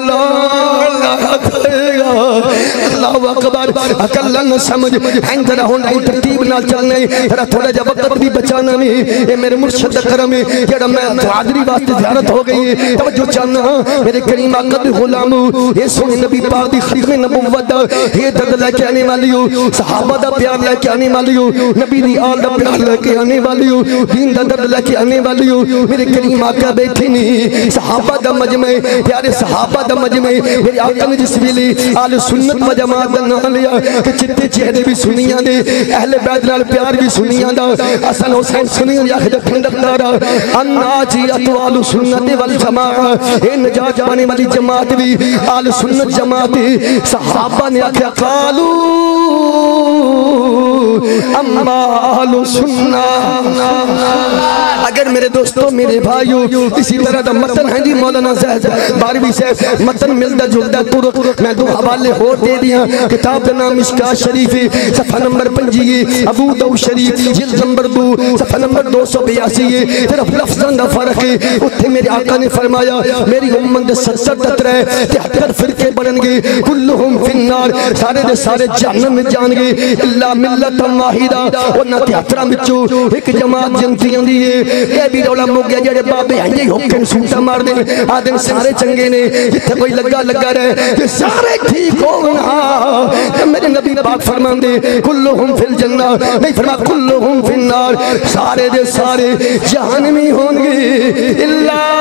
اللہ اکبر حق اللہ نہ سمجھ این ذرا ہون این ترتیب نہ چلنے ذرا تھوڑا جا وقت بھی بچانا میں اے میرے مرشد کرم جڑا میں حاضری واسطے زیارت ہو گئی توجہ چاہنا میرے کریم آقا دے غلام یہ سونے نبی پاک دی ختم نبوت یہ درد لے کے آنے والی ہو صحابہ دا پیار لے کے آنے والی ہو نبی دی آل دا پیار لے کے آنے والی ہو دین دا درد لے کے آنے والی ہو میرے کریم آقا بیٹھے نہیں صحابہ دا مجمع پیارے صحابہ دا مجمع میرے آقا نے جس ویلی آل سنت و جماعت جماعت دا نام لیا کہ چٹے چہرے بھی سنیاں دے اہل بیت نال پیار بھی سنیاں دا حسن حسین سنیاں یا خدا پھندک دارا الناجیت آل سنت والجماعہ اے نجات پانے والی جماعت بھی آل سنت جماعت صحابہ نے آکھا قالو اما آل سنت اگر میرے دوستوں میرے بھائیوں اسی طرح دا متن ہے جی مولانا زہد باروی سے متن ملدہ جلدہ طرق میں دو حوالے ہو دے دیا کتاب دا نام مشکات شریف صفحہ نمبر 5 ابو داؤد شریف جلد نمبر 2 صفحہ نمبر 282 صرف لفظاں دا فرق ہے اتھے میرے آقا نے فرمایا میری امت 70 73 فرقے بنن گے کلہم فی النار سارے دے سارے جہنم میں جان گے اللہ ملت واحدہ انہاں 73 وچوں ایک جماعت جنتیاں دی ہے یہ بھی رولا مو گیا جڑے بابے ہیں یہ حکم سوٹا مار دیں آدم سارے چنگے نے جتنے کوئی لگا رہے کہ سارے ٹھیک ہونا میرے نبی پاک فرمان دے کلہم فی الجنہ نہیں فرما کلہم فی النار سارے دے سارے جہنمی ہوں گے اللہ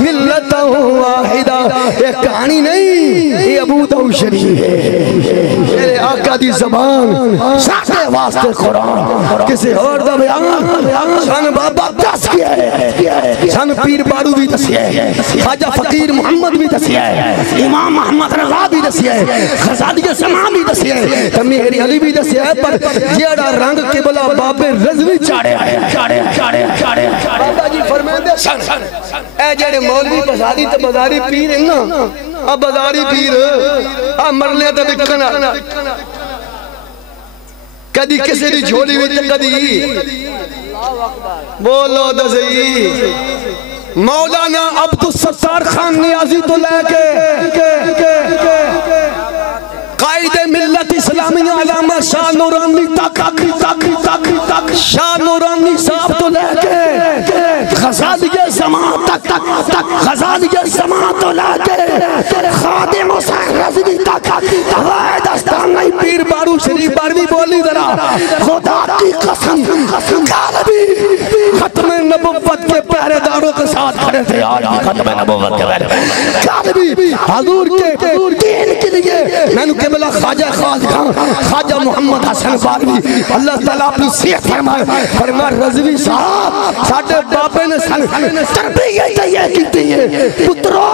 ملت واحدہ یہ کہانی نہیں یہ ابو داؤد شریف ہے میرے آقا دی زبان ساکے واسطے قرآن کسی اور دا بیان شان بابا دس کیا ہے شان پیر بارو بھی دسیا ہے خواجہ فقیر محمد بھی دسیا ہے امام محمد رضا بھی دسیا ہے خزادی سماں بھی دسیا ہے تمیری علی بھی دسیا ہے پر جیڑا رنگ کے بلا بابے رضوی چاڑے آئے بابا جی فرمائیں دے اے جیڑے مولوی بزاری تو بزاری پیر ہیں نا اب بزاری پیر اب مرلے تا بکنا کدی کسی دی جھولی ہوئی تے کدی بولو دا صحیح مولانا عبدالستار خان نیازی تو لے کے قائد ملت اسلامی علامہ شاہ نورانی تک شاہ نورانی صاحب تو لے کے غزالی زمان تک غزالی زمان تو لے کے خادم حسین رضوی تک دستان نہیں پیر بارو شریف باروی بولی ذرا خدا کی قسم کالبی ختم نبوت کے پہرے داروں کے ساتھ کھڑے تھے ختم نبوت کے پہرے کالبی حضور کے دین کے لیے میں نے قبلہ خواجہ خواجہ محمد حسن باروی اللہ تعالیٰ اپنی صحت فرمائے رضوی صاحب ساڑھے بابے نے تربیت یہ کی ہے پترو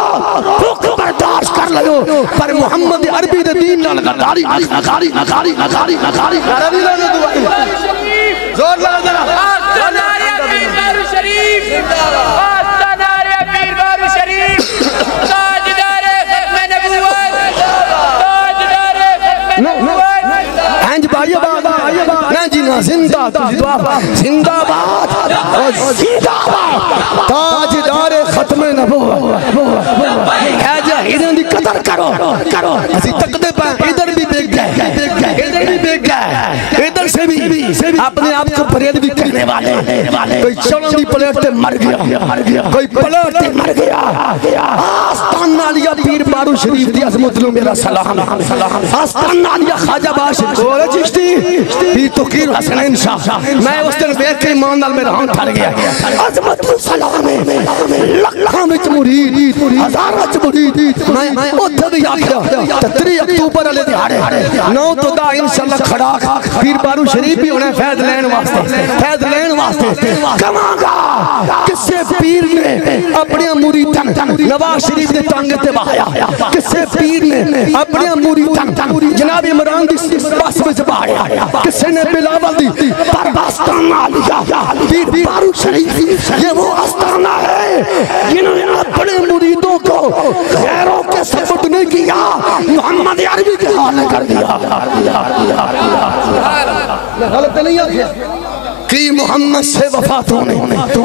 بھوک برداشت کر لئو پر محمد عربی دے دین لگاری زور لگا ذرا آستانارے پیر بارو شریف آستانارے پیر بارو شریف تاجدارے ختم نبوت تاجدارے ختم نبوت ہنج بھائی بابا نا جی نا زندہ زندہ بات تاجدار ختم نبوت ہے جاہدن دی قدر کرو اسی تقدے پہ ادھر بھی بیک گئے ادھر سے بھی اپنے آپ کو پرید بھی کرنے والے کوئی چڑھن دی پلیٹ تے مر گیا کوئی پلیٹ تے مر گیا آستان نالیا پیر بارو شریف دی عظمت لو میرا سلام آستان نالیا خواجہ باشر بولے چشتی پیر توقیر حسنین شاہ میں اس دن بیت کے ایمان نال میں رہاں تھر گیا عظمت لو سلام لکھاں وچ مرید ہزار وچ مرید میں اتھے بھی آکھا 3 اکتوبر علی دیہاڑے 9 تو دا انشاءاللہ کھڑا پیر بارو شریف بھی انہیں فیض لین واسطے کماں گا کسے پیر نے اپنے مریدن نواز شریف دے ٹانگے تے بہایا کسے پیر نے اپنے مریدن جناب عمران دی بس میں سے بہایا کسے نے بلاول دی پر آستان آلیا پیر بارو شریف یہ وہ آستانہ ہے جنہوں نے اپنے مریدوں کو غیروں کے سبت نہیں کیا محمد عربی کے حالے کر دیا غلط نہیں آگیا کی محمد سے وفات ہونے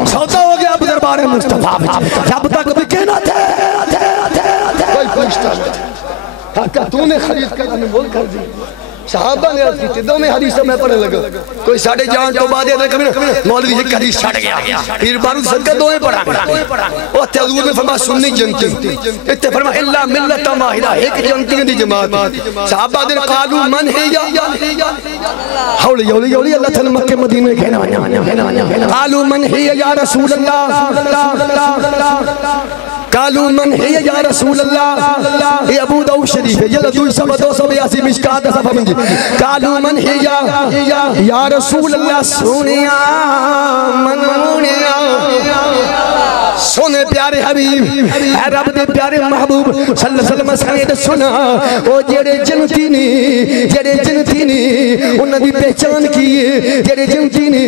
سودا ہو گیا اب دربار مصطفیٰ جب تک بھی کہنا تھے کوئی پوچھتا حقا تو نے خرید کر ہمیں بول کر دی صحابہ نے عرض کی دو میں حدیثہ میں پڑھنے لگا کوئی ساڑھے جان تو بعد ہے کبھی مولوی ایک حدیث چھڑ گیا پھر بارود صدقہ دوئے پڑھا وہ حضور نے فرما سنی جنتی اتنے فرما اللہ ملت واحدہ ایک جنتی دی جماعت صحابہ دن قالو من ہے یا حولی اللہ تعالی مکہ مدینہ کہنا قالو من ہے یا رسول اللہ قالوا من ہے یا رسول اللہ، یہ ابو داؤد شریف ہے، جلد 282 مشکات صفحہ منجی. قالوا من ہے یا رسول اللہ، سونیا منونیا، سونے پیارے حبیب، اے رب دے پیارے محبوب صلی اللہ علیہ وسلم سید سنا. او جڑے جنتی نی انہاں دی پہچان کی، جڑے جنتی نی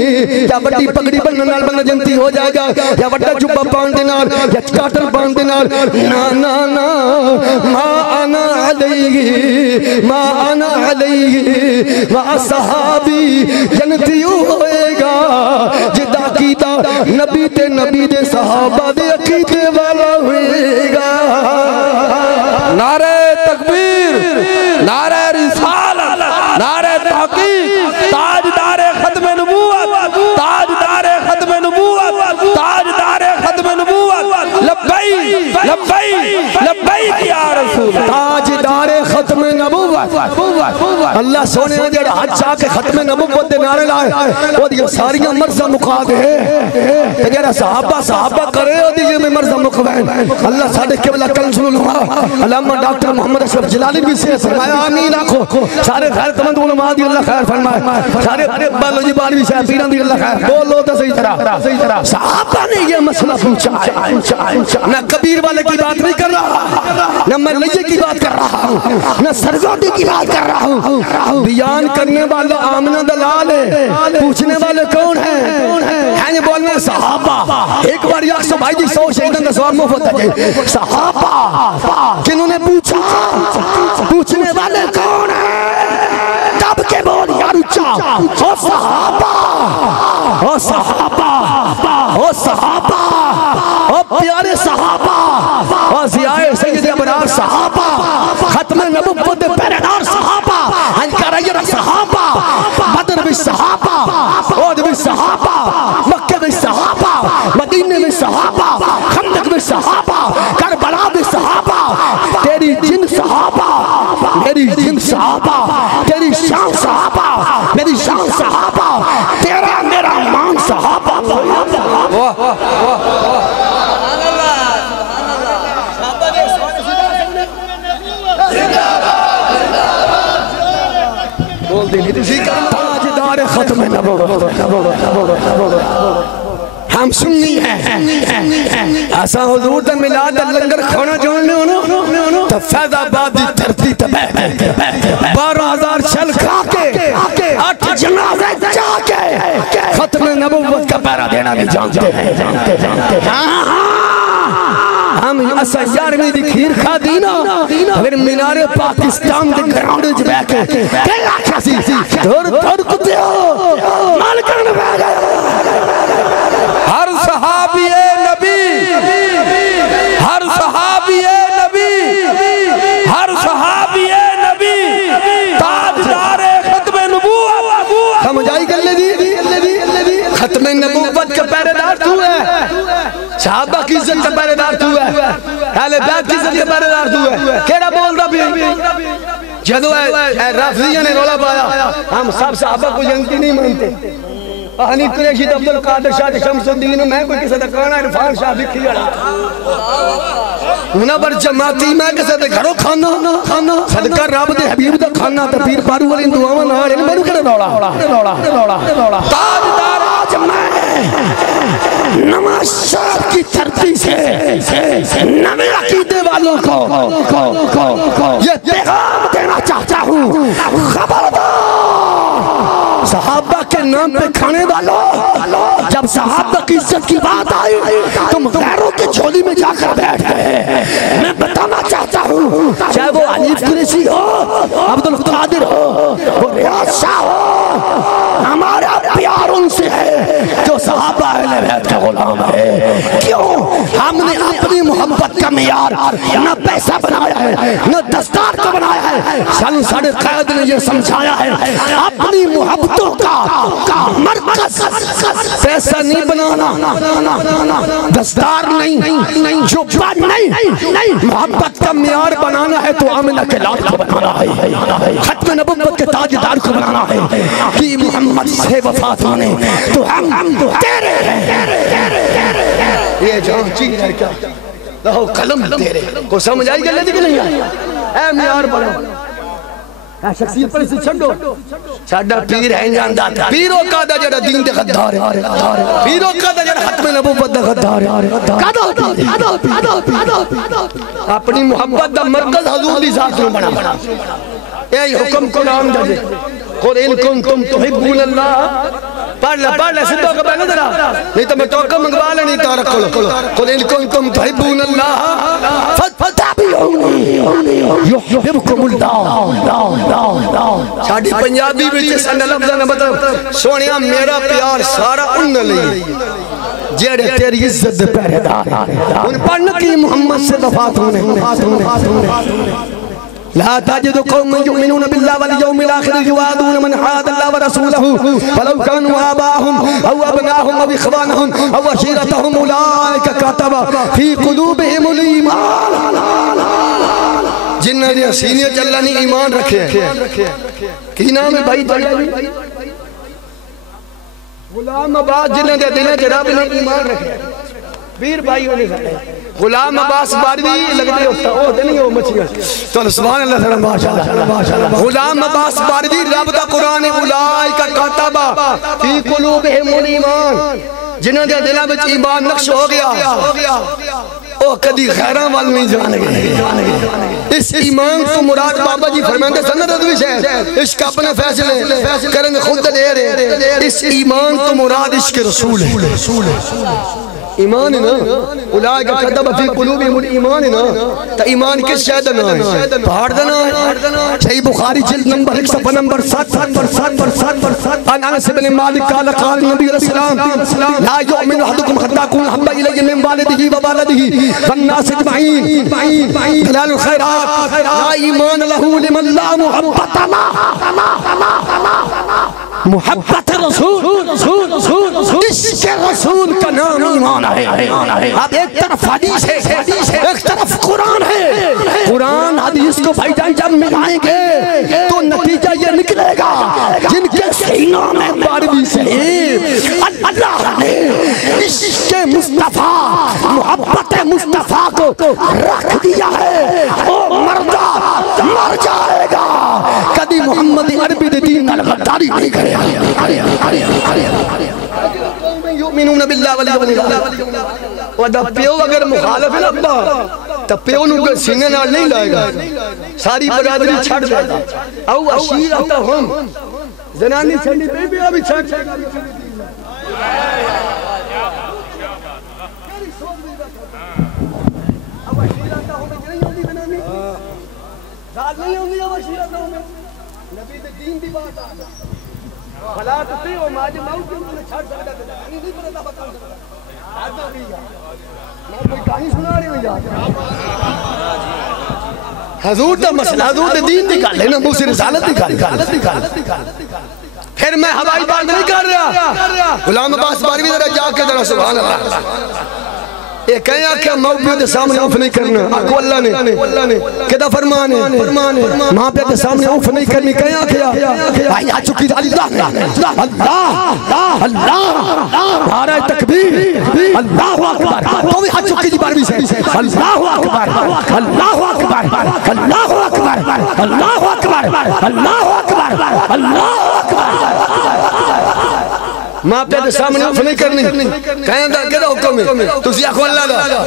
یا بڑی پگڑی بننے نال بندہ جنتی ہو جائے گا، یا بڑا جبہ پان دے نال، یا کاٹن پان دے نال. نا نا نا ما انا علیہ ما صحابی جنتی ہوئے گا جدا کیتا نبی تے نبی دے صحابہ دے عقیدے والا ہوئے گا. نعرہ تکبیر، نعرہ رسالت، نعرہ تحقیق، تاجدار ختم نبوت، تاجدار ختم نبوت، تاجدار ختم نبوت، لبیک لبیک لبیک یا رسول، تاجدار ختم نبوت. اللہ سونے جڑا حج چاہ کے ختم نبوت دے نعرے لائے وہ دیئے ساریاں مرزہ مکھا دے، جڑا صحابہ کرے وہ دیئے میں مرزہ مکھوین. اللہ ساڑھے قبلہ کنزل علماء علامہ ڈاکٹر محمد اشرف جلالی بھی سے فرمایا آمین آکھو. سارے خیر تمند علماء دی اللہ خیر فرمائے، سارے بلو جی باروی سے پیران دی اللہ خیر. بولو تو صحیح طرح صحابہ نے یہ مسئلہ پوچھا ہے. نہ کبیر والے کی بات نہیں کر رہا، نہ میں لیے کی بات کر رہا ہوں، نہ سرزوٹی کی بات کر رہا ہوں. بیان کرنے والا آمنہ دلال ہے، پوچھنے والے کون ہیں؟ یہ بولنے صحابہ. ایک بار یاکسو بھائی جی سو شہیدن دا سوال مفت ہے. صحابہ کنہوں نے پوچھا، پوچھنے والے کون ہیں؟ دب کے بول یا رچا، او صحابہ، او صحابہ، او صحابہ، او پیارے صحابہ، او ضیائے سید ابرار صحابہ، ختم نبوت پہرےدار صحابہ، انکاریر صحابہ، بدر بھی صحابہ، عہد بھی صحابہ، مکہ بھی صحابہ، مدینہ بھی صحابہ، خندق بھی صحابہ، کربلا بھی صحابہ. تیری جن صحابہ، میری جن صحابہ، تیری شان صحابہ، میری شان صحابہ، تیرا میرا مان صحابہ. تاجدار ختم نبوت ہم سننی ہیں ایسا حضور دا ملاد دا لنگر کھونا جوڑنے انہوں تا فیض آبادی ترتی تبہ 12,000 چل کھا کے 8 جنازے جا کے ختم نبوت کا پیرا دینا بھی جانتے ہیں. ہم ایسا 11ویں دی کھیر کھا دینا اگر منار پاکستان دے گراؤنڈ جب بیٹھے کہلا کھاسی دور کتے ہو مالکان بیٹھے. ہر صحابی نبی، ہر صحابی نبی، ہر صحابی نبی تاجدار ختم نبوت. سمجھ آئی گلے دی ختم نبوت کا پہرےدار تو ہے، صحابہ کی عزت کا پہرےدار تو ہے، اہل بیت کی عزت کا پہرےدار تو ہے. کیڑا بول رہا بھی جدو ہے رافضیہ نے رولا پایا ہم سب صحابہ کو جنتی نہیں مانتے. حنیف قریشی عبدالقادر شاہ شمس الدین میں کوئی کسی دکانا عرفان شاہ بھی کھیڑا انہاں پر جماعتی میں کسی دے گھروں کھانا صدقہ رب دے حبیب دا کھانا تا پیر پارو والی دعاواں نال ان میں کڑے رولا تاجدار آج میں نماز شرف کی ترتی سے نوے عقیدے والوں کو یہ پیغام دینا چاہتا ہوں. خبردار صحابہ کے نام پہ کھانے والوں، جب صحابہ کی عزت کی بات آئی تم غیروں کے جھولی میں جا کر بیٹھ گئے. میں بتانا چاہتا ہوں چاہے وہ حنیف قریشی ہو، عبدالقادر ہو، وہ ریاض شاہ ہو، ہمارا پیار ان سے ہے جو صحابہ اہل بیت کا غلام ہے. کیوں؟ ہم نے اپنی محبت کا معیار نہ پیسہ بنایا ہے نہ دستار کو بنایا ہے. ساڑھے قائد نے یہ سمجھایا ہے اپنی محبتوں کا مرکز پیسہ نہیں بنانا، دستار نہیں، جبہ نہیں، محبت کا معیار بنانا ہے تو آمنہ کے لال کو بنانا ہے، ختم نبوت کے تاجدار کو بنانا ہے کہ محمد سے وفات آنے تو ہم تیرے ہیں. یہ جان چیز ہے کیا لہو قلم تیرے کو سمجھ آئی گلے دی کہ نہیں آئی اے میار بڑھو اے شخصیت پر اسے چھڑو ساڑھا پیر ہے جاندہ تھا پیروں کا دا جڑا دین دے غدار ہے پیروں کا دا جڑا ختم نبوت دے غدار ہے اپنی محبت دا مرکز حضور دی ذات میں بنا اے حکم قرآن دے قل ان کنتم تحبون اللہ پڑھ لے صدق کا پہلے درہ نہیں تو میں توقع منگوا لے نہیں تارک قل ان کنتم تحبون اللہ فتابعونی یحببکم اللہ ساڑھی پنجابی بھی سنہ لفظہ نہ بتا سونیا میرا پیار سارا انہ لئی جیڑے تیری عزت دے پہرے دار ان پڑھنے کی محمد سے دفات ہونے لا تجد قوم يؤمنون بالله واليوم الآخر يوادون من حاد الله ورسوله فلو كانوا آباهم أو أبناهم أو إخوانهم أو عشيرتهم أولئك كتب في قلوبهم الإيمان جنہ نے سینے اللہ نے ایمان رکھے کی نام ہے بھائی غلام عباس جنہ دے دلیں جراب نے ایمان رکھے پیر بھائی ہونے سے غلام عباس باروی لگتے ہوتا اوہ دے نہیں ہو مچھیاں تو سبحان اللہ صلی اللہ غلام عباس باروی رب دا قرآن اولائی کا کاتبہ فی قلوبہم الایمان جنہوں دے دلہ بچ ایمان نقش ہو گیا اوہ کدی خیران وال نہیں جانے گئے اس ایمان کو مراد بابا جی فرمائیں گے سنہ ردوش ہے عشق اپنے فیصلے کریں گے خود دے رہے اس ایمان کو مراد عشق رسول ہے ایمان ہے نا اولائی کا قدب فی قلوبہم الایمان ہے نا تا ایمان کس شہد نا ہے پہاڑ دنا ہے صحیح بخاری جلد نمبر 1 صفحہ نمبر 7 ان انس بن مالک قال قال نبی رسول اللہ لا یؤمن احدکم حتی اکون احب الی من والدہ و والدہ والناس اجمعین دلال الخیرات لا ایمان لہو لمن لا محبت رسول عشق رسول کا نام ایمان ہے اب ایک طرف حدیث ہے ایک طرف قرآن ہے قرآن حدیث کو بھائی جان جب ملائیں گے تو نتیجہ یہ نکلے گا جن کے سینوں میں باروی سے اللہ نے عشق مصطفیٰ محبت مصطفیٰ کو رکھ دیا ہے وہ مردہ مر جائے گا کدی محمد عربی دین الغداری نہیں کرے یؤمنون باللہ والیوم الآخر ودا پیو اگر مخالف ہے ابا تو پیو نو سینے نال نہیں لائے گا ساری برادری چھڑ جائے گا او عشیرتہم زنانی چھڑی بے بھی ابھی چھڑ جائے گا او عشیرتہم نہیں ہوندی بنانی ذات نہیں ہوندی او عشیرتہم نبی دین دی بات آگا فلا تطیعوا ما جمعوا نے چھڑ سکتا تھا نہیں پتہ بتا سکتا آج بھی میں کوئی کہانی سنا رہی ہوں یار حضور دا مسئلہ حضور دا دین دی گل ہے نا موسی رسالت دی گل پھر میں ہوائی بات نہیں کر رہا غلام عباس باروی ذرا جا کے ذرا سبحان اللہ یہ کہیں آکھا موقع دے سامنے اوف نہیں کرنا آکو اللہ نے کدہ فرمانے ماں پہ دے سامنے اوف نہیں کرنی کہیں آکھا آئی آ چکی اللہ نعرہ تکبیر اللہ اکبر تو بھی آ چکی جی باروی سے اللہ اکبر اللہ اکبر اللہ اکبر اللہ اکبر اللہ اکبر اللہ اکبر ماں پہ دے سامنے اوف نہیں کرنی کہیں دا کدہ حکم ہے تسی آکھو اللہ دا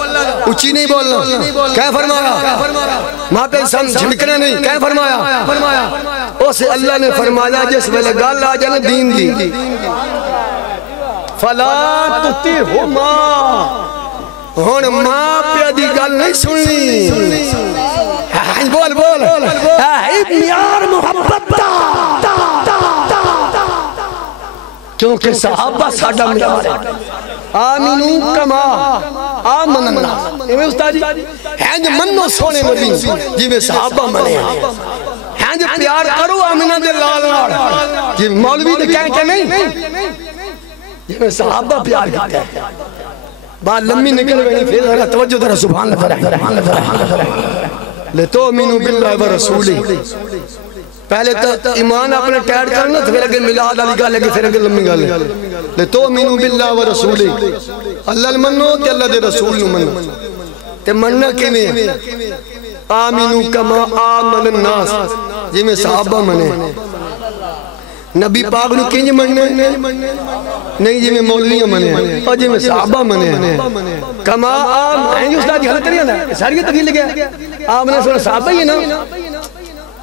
اچھی نہیں بولنا کہہ فرمایا ماں پہ سامنے جھمکنا نہیں کہہ فرمایا اسے اللہ نے فرمایا جس ویلے گال آ جانا دین دی فلا تطیعہما ہون ماں پہ دی گال نہیں سننی بول میار محبت کیونکہ صحابہ ساڑھا میار ہے آمینو کما آمن اللہ یہ میں استاد جی ہیں جو منو سونے نبی جی میں صحابہ منے ہیں جو پیار کرو آمینہ دے لال لال جی مولوی دے کہیں کہ نہیں جی میں صحابہ پیار کرتے ہیں بات لمبی نکل گئی پھر ذرا توجہ ذرا سبحان اللہ لے تو آمینو باللہ و رسولی پہلے تو ایمان اپنے ٹیڑ کرنا تو پھر اگر ملاد علی گا لگے پھر اگر لمبی گا لے لے تو امینو باللہ و رسولی اللہ المنو کہ اللہ دے رسول منو تے مننا کیویں آمینو کما آمن الناس جی میں صحابہ منے نبی پاک نو کنج مننے نہیں جی میں مولویاں منے اور جی میں صحابہ منے کما آمن اینج استاد جی حلت نہیں ہے ساری تقیل لگیا آمنے سوڑا صحابہ ہی نا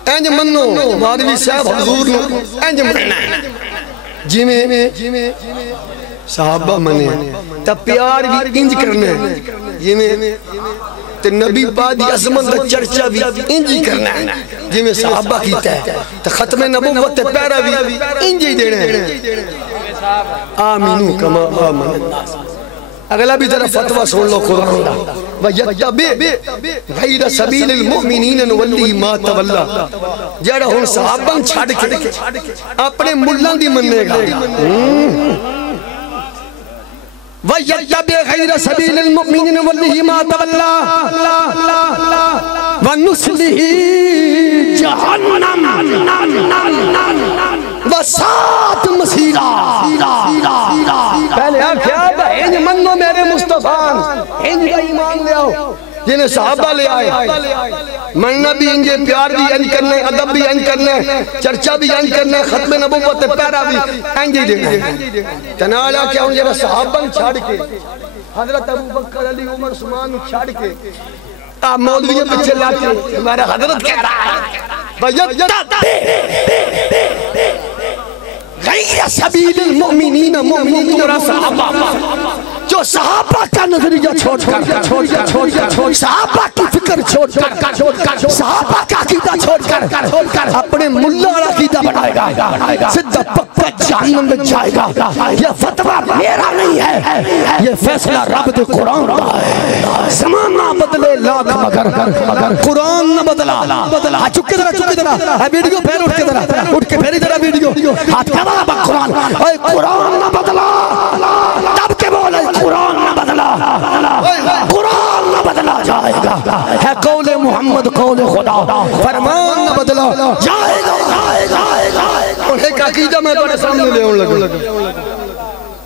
اینج منو مادوی صاحب حضور نو اینج مننا جی میں صحابہ منے تا پیار بھی انج کرنے جی میں تے نبی پاک دی عظمت دا چرچا بھی انجی کرنا ہے جی میں صحابہ کیتا ہے تے ختم نبوت تے پیرا بھی انجی دینے ہیں آمینو کما آمن الناس اگلا بھی طرف فتوہ سن لو قرآن دا وَيَتَّبِعْ غَيْرَ سَبِيلِ الْمُؤْمِنِينَ نُوَلِّهِ مَا تَوَلَّا جڑا ہن صحابہ چھڑ کے اپنے ملان دی مننے گا وَيَتَّبِعْ غَيْرَ سَبِيلِ الْمُؤْمِنِينَ نُوَلِّهِ مَا تَوَلَّا وَنُصْلِهِ جَهَنَّمَ وَسَاءَتْ مَصِيرًا پہلے آکھیا انج منو میرے مصطفیٰ انج کا ایمان لے آؤ جنہیں صحابہ لے آئے مننا بھی انجے پیار بھی انج کرنے ادب بھی انج کرنے چرچا بھی انج کرنے ختم نبوت پیرا بھی انج ہی دیکھنے تنالا کیا ہوں جب صحابہ چھاڑ کے حضرت ابو بکر علی عمر عثمان چھاڑ کے آپ مولویہ پچھے لاتے ہمارا حضرت کہہ رہا ہے غیر سبیل المؤمنین مؤمنین تمہارا صحابہ جو صحابہ کا نظریہ چھوڑ کر صحابہ کی فکر چھوڑ کر صحابہ کا عقیدہ چھوڑ کر اپنے ملا اور عقیدہ بنائے گا سدھا پکا جہنم میں جائے گا یہ فتوہ میرا نہیں ہے یہ فیصلہ رب دے قرآن کا ہے زمانہ بدلے لاکھ مگر قرآن نہ بدلا چکے درہ ویڈیو پھر اٹھ کے درہ اٹھ کے پھر درہ ویڈیو ہاتھ کیا بابا قرآن اے قرآن نہ بدلا تب کے بولے قرآن نہ بدلا جائے گا ہے قول محمد قول خدا فرمان نہ بدلا جائے گا انہیں کا عقیدہ میں بڑے سامنے لے ہوں لگا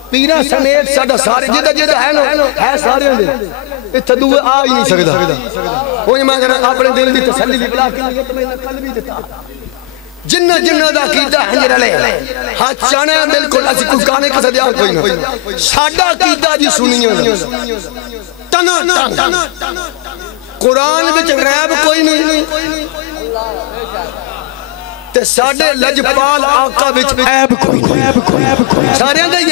پیرہ سمیت سادہ سارے جدہ ہے نا ہے سارے ہوں اتھا دوے آ ہی نہیں سکتا وہ میں اگر اپنے دل دی تسلی بھی بلا کے لیے تو میں نقل بھی دیتا جنہ دا عقیدہ ہنجر لے ہاتھ چانے ہیں بالکل ایسی کوئی گانے کا صدیان کوئی نہ ساڑھا عقیدہ جی سنیے تنا قرآن بچ غیب کوئی نہیں تے ساڑھے لجپال آقا بچ عیب کوئی نہیں سارے ہیں گئی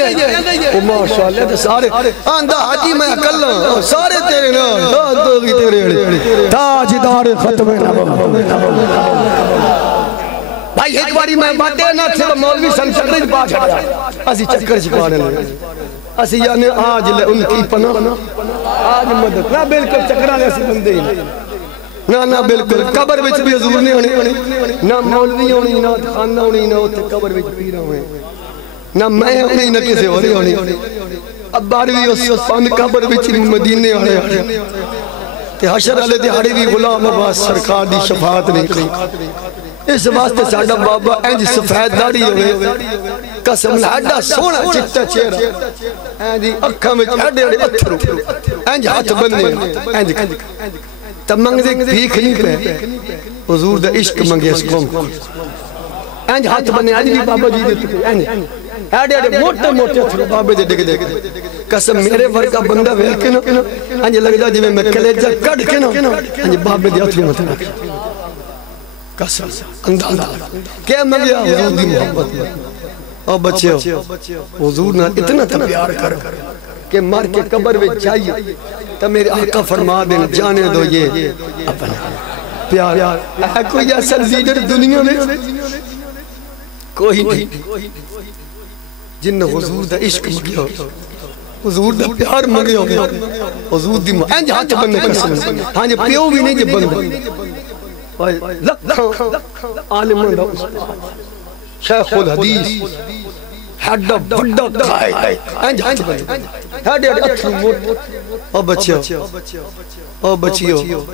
ہے ماشاءاللہ تے سارے آندہ حاجی میں اکلّا سارے تیرے نا تاجدار ختم بھائی ایک باری میں باتیں نہ تھے مولوی سن چکر پا چھڑا اسی چکر چکانے لگے اسی یعنی آج لے ان کی پناہ آج مدد نہ بالکل چکرانے ایسی بندے ہی نہ بالکل قبر بچ بھی حضور نہیں ہونی نہ مولوی ہونی نہ خانہ ہونی نہ ہوتے قبر بچ پیرہ ہوئے نہ میں ہونی نہ کسی ہونی اب باروی اس پاند قبر بچ مدینے آنے تے حشر علیہ دیہاڑی بھی غلام عباس سرکار دی شفاعت نہیں کری اس واسطے ساڑھا بابا اینج سفید داڑی ہوئے قسم لہڈا سونا چٹا چہرہ اینج اکھا میں چھڑے اتھرو اینج ہاتھ بننے اینج تب منگزے بھیک نہیں پہ حضور دا عشق منگے اس قوم اینج ہاتھ بننے اینج بھی بابا جی دیتے اینج ایڈے موٹے موٹے اتھرو بابے دے ڈگ دے قسم میرے ورکا بندہ ویل کے نا اینج لگ جا جی میں کلیجہ کڑ کے نا اینج بابے دے اتھرو مطلع قسم اندازہ کیا مگیا حضور دی محبت میں اور بچے ہو حضور نے اتنا تا پیار کر کہ مر کے قبر میں چاہیے تا میرے آقا فرما دیں جانے دو یہ اپنا پیار ہے کوئی ایسا لیڈر دنیا میں کوئی نہیں جن نے حضور دا عشق مگیا حضور دا پیار مگیا حضور دی محبت اینج ہاتھ بننے قسم ہاں جی پیو بھی نہیں جب بند عالمان دا شیخ الحدیث حڈا بڑا کھائے اینج ہاتھ بننے ہیڈے اتھر موٹ او بچیو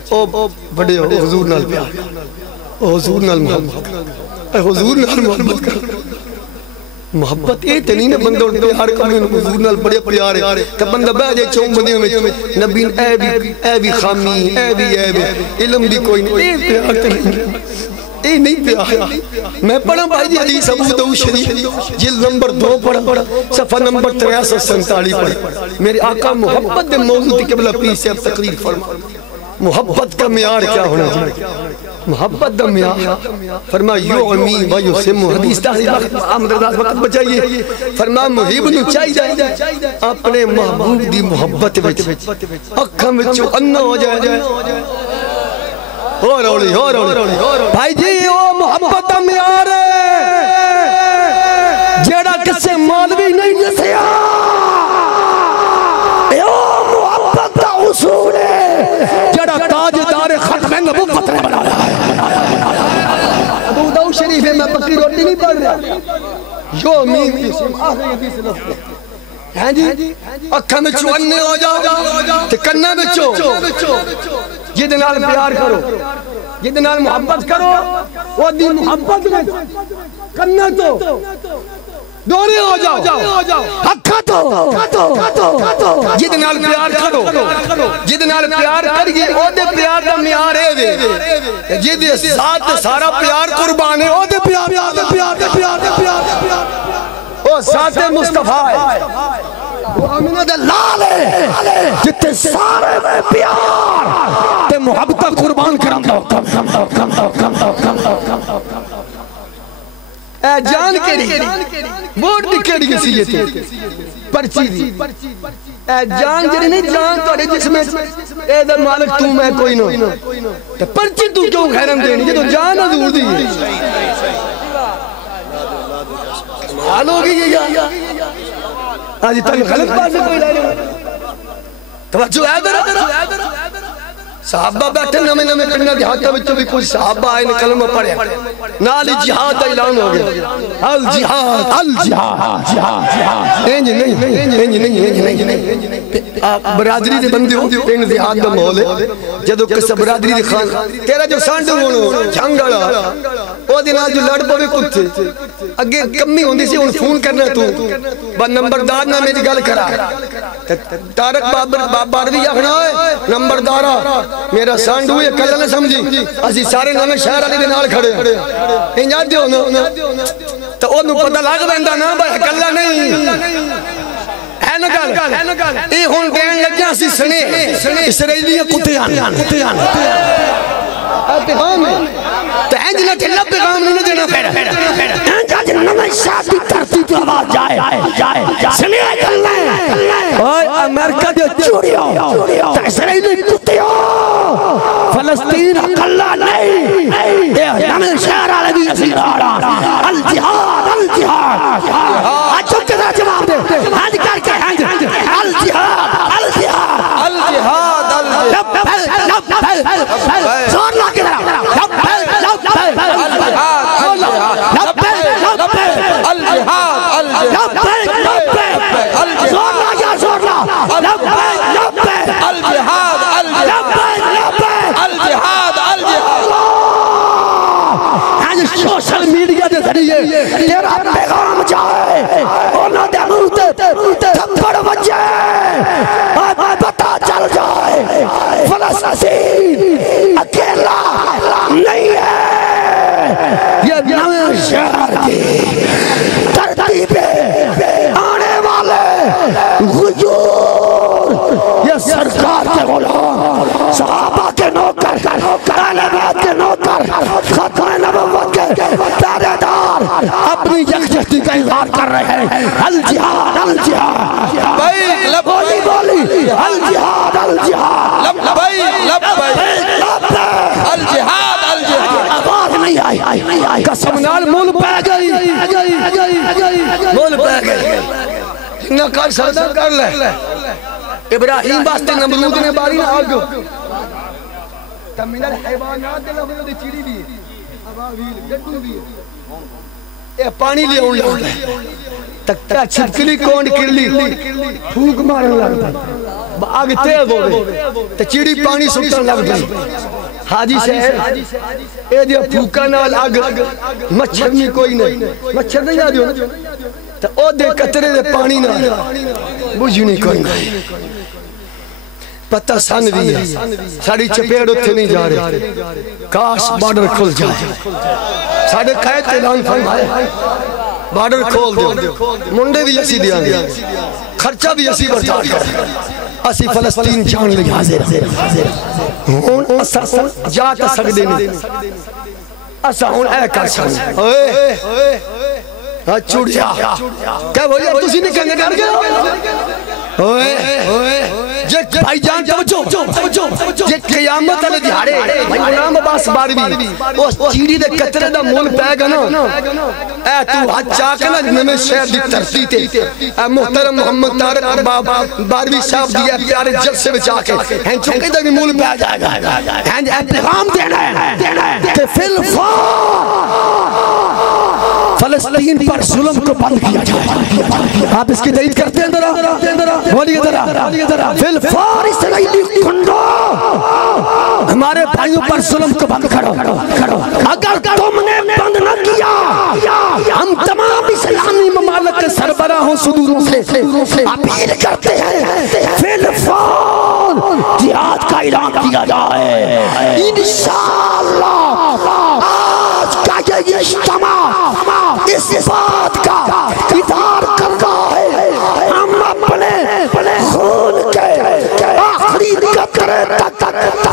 او بڑے ہو حضور نال پیار او حضور نال محبت اے حضور نال محبت کر محبت اے تے نہیں نا بندہ پیار کرنے حضور نال بڑے پیار ہے تے بندہ بہ جائے چون بندیوں وچ نبی اے بھی خامی اے بھی علم بھی کوئی نہیں اے پیار تے نہیں اے نہیں پیار میں پڑھا بھائی جی حدیث ابو داؤد شریف جلد نمبر 2 پڑھا صفحہ نمبر 6347 پڑھا میرے آقا محبت دے موضوع کی قبلہ پیر سے اب تقریر فرما محبت کا معیار کیا ہونا چاہیے محبت دا معیار فرما یعمی و یسم حدیث تحریر آمد رضا وقت بچائیے فرما محب نو چاہیے اپنے محبوب دی محبت وچ اکھاں وچوں انا ہو جائے ہو روڑی بھائی جی وہ محبت دا معیار ہے جیڑا کسے مولوی نہیں دسیا محبت دا اصول ہے جیڑا تاجدار ختم نبوت نے بنایا ہے ابو داؤد شریف ہے میں پکی روٹی نہیں پڑھ رہا جو مین اسم آخری حدیث لفظ ہے جی اکھا میں چونے ہو جاؤ تے کنا میں چو جد نال پیار کرو جد نال محبت کرو وہ دی محبت میں کنا تو دوری ہو جاؤ اکھا تو جد نال پیار کرو جد نال پیار کر گئی او دے پیار دا معیار ہے جد ذات سارا پیار قربان ہے او دے پیار او ذات مصطفیٰ ہے وہ امینہ دے لال ہے جتے سارے میں پیار تے محبتہ قربان کرم دو اے جان کیڑی ووٹ دی کیڑی کسی یہ تھی پرچی دی اے جان جڑی نہیں جان توڑے جس میں اے در مالک تو میں کوئی نو تے پرچی تو کیوں خیرم دینی جے تو جان حضور دی حال ہوگی یہ آجی تاکہ غلط بات سے کوئی لائے توجہ ہے در صحابہ بیٹھے نمے کرنا دیہاتا بچوں بھی کچھ صحابہ آئے نے کلمہ پڑھے نالی جہاد اعلان ہو گیا الجہاد اینج نہیں برادری دے بندے ہو پینگ دیہات دا محول ہے جدو کسا برادری دے خان تیرا جو سانڈو ہونو جھنگڑا او دینا جو لڑ پوے کتے اگے کمی ہوندی سی ان فون کرنا تو با نمبردار نہ میری گل کرا تارک باروی آخنا ہے نمبردارہ میرا سانڈ ہوئے کلہ نہ سمجھی اسی سارے نامے شہر علی دے نال کھڑے انجاد دیو نا تو انہوں پتہ لگ بندہ نا بھائی کلہ نہیں ہے نا گل ای ہون دین لگیا سی سنے اسرائیلی کتیان پیغام ہے تو اینج نہ ٹھلا پیغام نہیں دینا پھیڑا انجاد نمائے شادی ترتی تو آواز جائے سنے کلنا ہے اوہ امریکہ دیو چوڑیو تو اسرائیلی کتیو فلسطین اکلا نہیں اے نمائے شہر آلے بھی نصیر آرہا الجہاد آج چھوٹے دا جواب دے ہنج کر کے ہنج الجہاد زور لا کے درہ سوشل میڈیا دے ذریعے تیرا پیغام جائے اونا دے موتے تھپڑ بجے پتا چل جائے فلسطین اکیلا نہیں ہے یہ نوے شہر کی ترتیب پہ آنے والے غجور یہ سرکار کے غلام صحابہ کے نوکر اہل بیت کے نوکر ختم نبوت کے دارے دار اپنی یکجہتی کا اظہار کر رہے ہیں الجہاد بولی الجہاد آواز نہیں آئی قسم نال مول پہ گئی نہ کر سکتا کر لے ابراہیم باستے نمرود نے باری نہ آگو تم من الحیوانات دے لفظ دے چیڑی بھی اباویل گٹو بھی اے پانی لے اون لگتا تکتا چھپکلی کونڈ کرلی پھوک مارن لگتا آگ تیز ہو گئی تو چیڑی پانی سکتن لگ گئی حاجی صاحب اے دیا پھوکا نال آگ مچھر نہیں کوئی نہیں مچھر نہیں آ دیو تو او دے قطرے دے پانی نہ بجھ نہیں کوئی نہیں پتہ سن بھی ہے ساڑی چپیڑ اتھے نہیں جا رہے کاش بارڈر کھل جائے ساڑے قائد اعلان فرمائے بارڈر کھول دو منڈے بھی اسی دیا خرچہ بھی اسی بردار کر اسی فلسطین جان لگا حاضر ہون اسا جا تا سکدے نہیں اسا ہون اے کر سکدے چوڑیا کیا بھویا تسی نہیں کہنے کر گیا جے بھائی جان توجہ جے قیامت علی دیہاڑے امام عباس باروی اس چیڑی دے قطرے دا مول پہ گا نا اے تو حج چاکے نا نمیں شہر دی ترسی تے اے محترم محمد طارق باروی صاحب دیا پیارے جلسے میں چاکے ہن چونکہ دا بھی مول پہ جائے گا ہن اے پیغام دینا ہے کہ فی فلسطین پر ظلم کو بند کیا جائے آپ اس کی تائید کرتے ہیں بولیے ذرا فی الفور اسرائیلی کنڈو ہمارے بھائیوں پر ظلم کو بند کرو اگر تم نے بند نہ کیا ہم تمام اسلامی ممالک کے سربراہوں صدوروں سے اپیل کرتے ہیں فی الفور جہاد کا اعلان کیا جائے انشاءاللہ آج کا یہ اجتماع اس بات کا ادار کر رہا ہے ہم اپنے خون کے آخری قطرے تک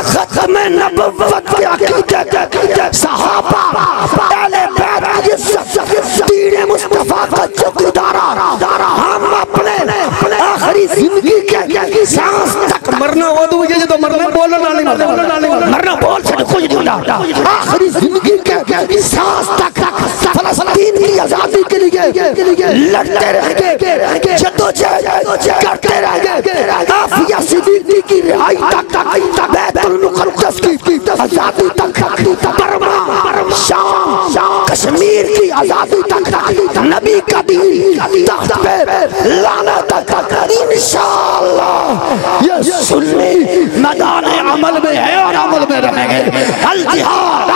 ختم نبوت کے عقیدے صحابہ اہل بیت دین مصطفیٰ کا چوکیدارا ہم اپنے آخری زندگی کے سانس تک مرنا ہو تو یہ تو مرنا بولنا نہیں مرنا بول سے کچھ نہیں آخری زندگی کے سانس تک فلسطین کی آزادی کے لیے لڑتے رہیں گے جدوجہد کرتے رہیں گے آفیہ صدیقی کی رہائی تک بیت المقدس کی آزادی تک برما شام کشمیر کی آزادی تک نبی کا دین تخت پہ لانا تک انشاءاللہ یہ سنی میدان عمل میں ہے اور عمل میں رہیں گے الجہاد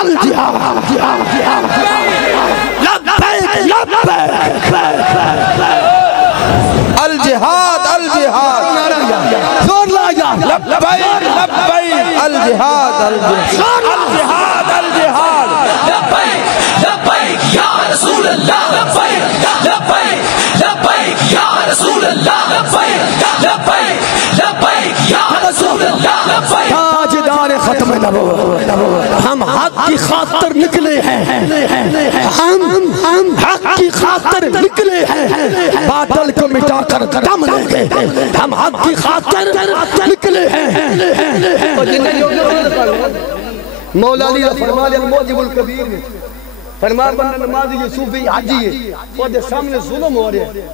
الجہاد الجہاد زور لایا لبیک لبیک الجہاد الجہاد الجہاد لبیک لبیک یا رسول اللہ لبیک لبیک لبیک یا رسول اللہ لبیک لبیک لبیک یا رسول اللہ لبیک تاجدار ختم نبوت ہم حق کی خاطر نکلے ہیں ہم حق کی خاطر نکلے ہیں باطل کو مٹا کر دم لیں گے ہم حق کی خاطر نکلے ہیں مولا علی فرما لیا الموجب الکبیر فرما بندہ نمازی یہ صوفی حجی ہے وہ دے سامنے ظلم ہو رہے ہیں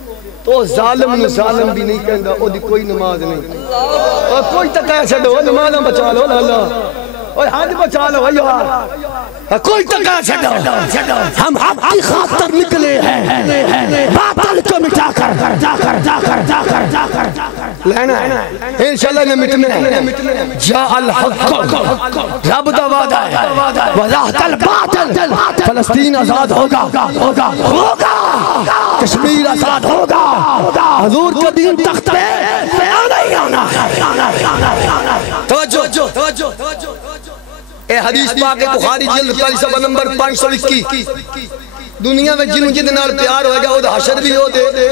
تو ظالم نے ظالم بھی نہیں کہنگا وہ دی کوئی نماز نہیں اور کوئی تکایہ چھڑو نمازہ بچا لو اللہ اور حج بچا لو یار کوئی تکایہ چھڑو ہم حق کی خاطر نکلے ہیں باطل کو مٹا کر لینا ہے انشاءاللہ نے مٹنے ہیں جاء الحق رب دا وعدہ ہے وزاہت الباطل فلسطین آزاد ہوگا کشمیر آزاد ہوگا حضور کا دین تخت پہ آنا ہی آنا توجہ اے حدیث پاک بخاری جلد پہلی صفحہ نمبر 521 دنیا میں جنہوں جدنال پیار ہوئے گا وہ حشر بھی ہو دے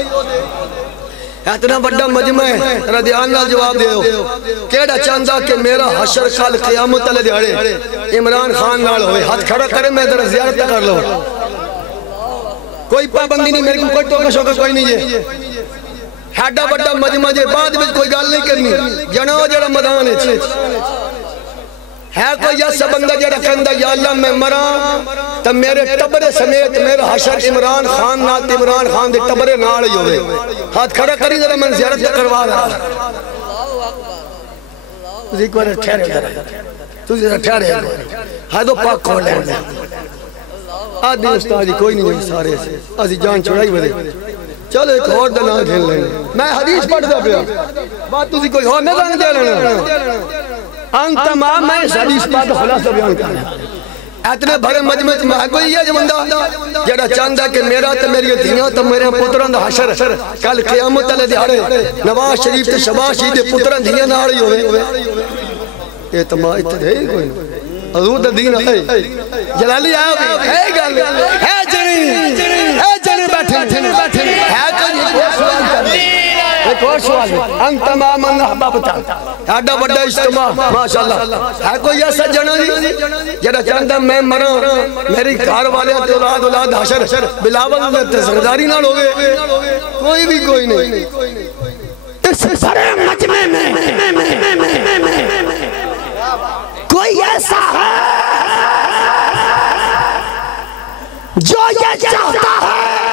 اتنا بڑا مجمع ہے ردیان نال جواب دے دو کیڑا چاندہ کہ میرا حشر کال قیامت علیہ دیڑے عمران خان نال ہوئے ہاتھ کھڑا کرے میں ذرا زیارت کر لو کوئی پابندی نہیں میرے کو کوئی ٹوکا شوکا کوئی نہیں ہے ہیڈا بڑا مجمع جے بعد میں کوئی گال نہیں کرنی جناو جڑا مدان ہے کوئی ایسا بندہ جڑا کہندہ یا اللہ میں مران تو میرے ٹبرے سمیت میرا حشر عمران خان نات عمران خان دے ٹبرے ناڑی ہوئے ہاتھ کھڑا کری ذرا میں زیارت کروا رہا ایک بار ٹھہرے تو ذرا ٹھہرے ہاتھ دو پاک کھول لیں آدھی استادی کوئی نہیں سارے سے آدھی جان چھوڑائی بدے چلو ایک اور دنہ کھیل لیں میں حدیث پڑھ دا پیا بات تُسی کوئی اور میدان دے لینا انت میں اس حدیث پاک خلاصہ بیان کرنا اتنے بڑے مجمع میں کوئی یہ بندہ جڑا چاہندا کہ میرا تے میری دھیاں تے میرے پتراں دا حشر کل قیامت والے دیہاڑے نواز شریف تے شہباز شریف دے پتراں دھیاں نال ہی ہوے اعتماد تے کوئی حضور دا دین ہے جلالی آیا ہے گل ہے جنی بیٹھے ہے ایک اور سوال ہے انت ما من احبابتا ایڈا بڑا اجتماع ماشاءاللہ ہے کوئی ایسا جنا جی جڑا چاہتا میں مراں میری گھر والے تے اولاد حشر بلاول تے سرداری نال ہوگے کوئی نہیں اس سارے مجمع میں کوئی ایسا ہے جو یہ چاہتا ہے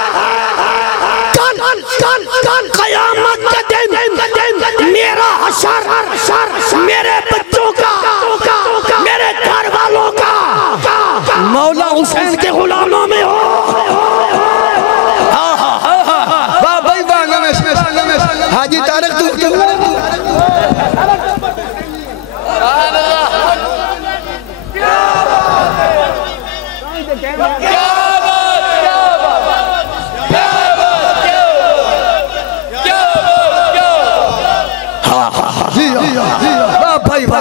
کل قیامت کے دن میرا حشر میرے بچوں کا میرے گھر والوں کا مولا حسین کے غلاموں میں ہو بھائی حاجی طارق تو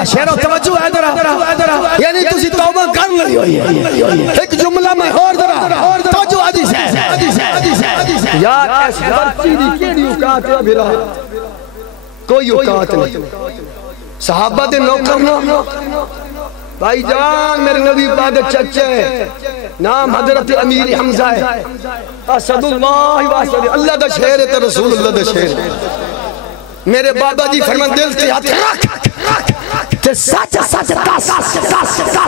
شہروں توجہ ہے درہ یعنی تسی توبہ کر لئی ہوئی ہے ایک جملہ میں اور درہ توجہ حدیث ہے یار ایسی برچی دی کیڑی اوقات ہے بھیرا کوئی اوقات نہیں صحابہ دے نوکرنا بھائی جان میرے نبی پاک چچے نام حضرت امیر حمزہ ہے اسد اللہ واسد اللہ دا شہر ہے تے رسول اللہ دا شہر ہے میرے بابا جی فرمان دل سے ہاتھ رکھ تے سچ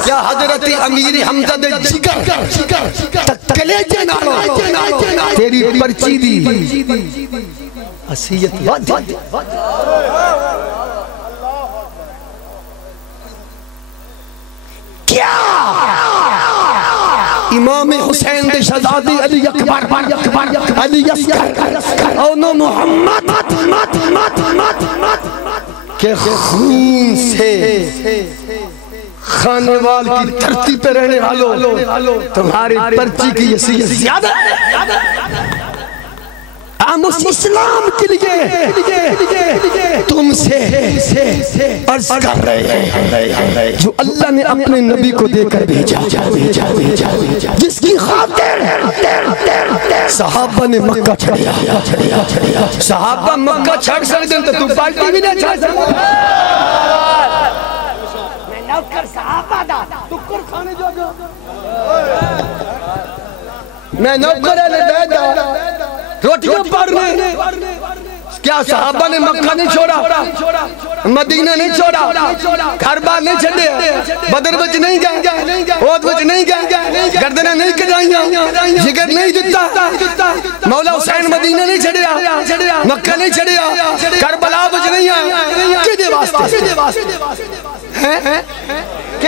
کیا حضرت امیر حمزہ دے جگر کلیجے نالو تیری پرچی دی حسیت ود کیا امام حسین دے شہزادی علی اکبر علی اصغر اونو محمد کہ خون سے خانے وال کی دھرتی پہ رہنے والوں تمہاری پرچی کی حیثیت زیادہ ہے ہم اس اسلام کے لیے تم سے عرض کر رہے ہیں جو اللہ نے اپنے نبی کو دے کر بھیجا جس کی خاطر صحابہ نے مکہ چھڑیا صحابہ مکہ چھڑ سکتے ہیں تو پارٹی بھی نہیں چھڑ سکتے میں نوکر صحابہ دا ٹکر کھانے جو میں نوکر ہے دا روٹیوں پڑھنے کیا صحابہ نے مکہ نہیں چھوڑا مدینہ نہیں چھوڑا گھر بار نہیں چھڑے بدر بچ نہیں گئے عہد بچ نہیں گئے گردنیں نہیں کجائیاں جگر نہیں جتا مولا حسین مدینہ نہیں چھڑیا مکہ نہیں چھڑیا کربلا بچ نہیں آیا کدے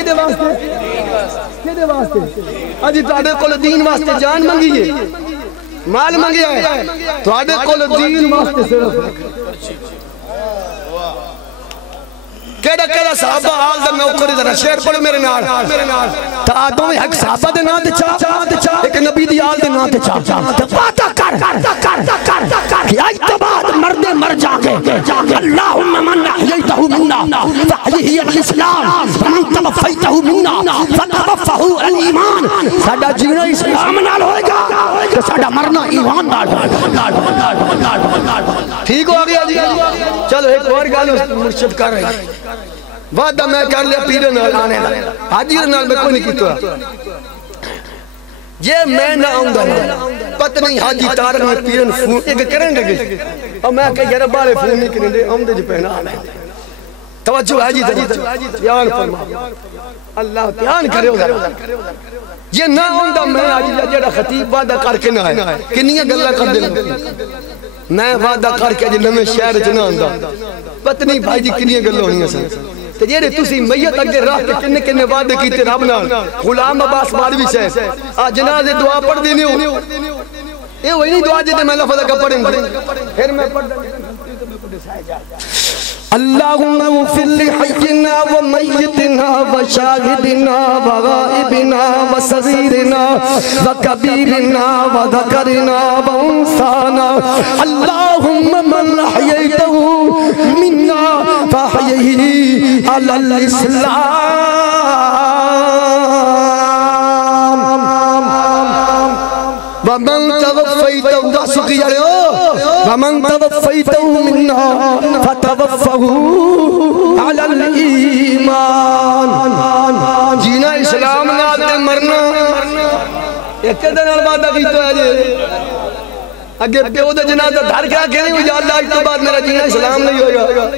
واسطے آجی تاڑے کول دین واسطے جان منگی ہے مال منگیا ہے تو آدھے کول دین واسطے صرف کیڑا صحابہ آل دا نوکری ذرا شیر پڑھو میرے نال تا آدھوں میں حق صحابہ دے نام تے چاہ ایک نبی دی آل دے نام تے چاہ تا پاتا کر کہ آج تباد مردے مر جاگے اللہم من احییتہو منا فحیہی الاسلام من توفیتہو منا فتوفہو الایمان ساڑا جینا اسلام نال ہوئے گا کہ ساڑا مرنا ایمان نال ہوئے گا ٹھیک ہو گیا جی چلو ایک اور گالو مرشد کر رہے ہیں وعدہ میں کر لیا پیرے نال آنے دا حاجیر نال میں کوئی نہیں کیتا یہ میں نہ آؤں گا پتہ نہیں حاجی طارق میں پیرن فون ایک کریں گے اور میں کہ یہ ربارے فون نہیں کریں دے آمدے جو پہنا آنے توجہ حاجی تیان فرما اللہ تیان کرے ہو یہ نہ آؤں گا میں حاجی جڑا خطیب وعدہ کر کے نہ آئے کنیاں گلہ کر دے میں وعدہ کر کے جی نمیں شہر جنہ آندہ پتہ نہیں بھائی جی کنیاں گلہ ہونی ہیں سن تو یہ تسی میت اگے راہ کے کنے وعدے کیتے رب نال غلام عباس مالوی سے جنازے دعا پڑھ دینی ہو یہ وہی نہیں دعا جیتے میں لفظ کا پڑھیں گے پھر میں پڑھ اللہم اغفر لحینا ومیتنا وشاہدنا وغائبنا وصغیرنا وکبیرنا وذکرنا وانسانا اللہم من احییتہ منا فاحیہی علی الاسلام ومن توفیتہ ومن توفیتہ منا فتوفہ علی الایمان جینا اسلام ناتے مرنا ایک دن البادہ کی تو ہے جی اگے پیو دے جنازہ دھر کے آکے نہیں ہو جا اللہ اس تو بعد میرا جینا اسلام نہیں ہوگا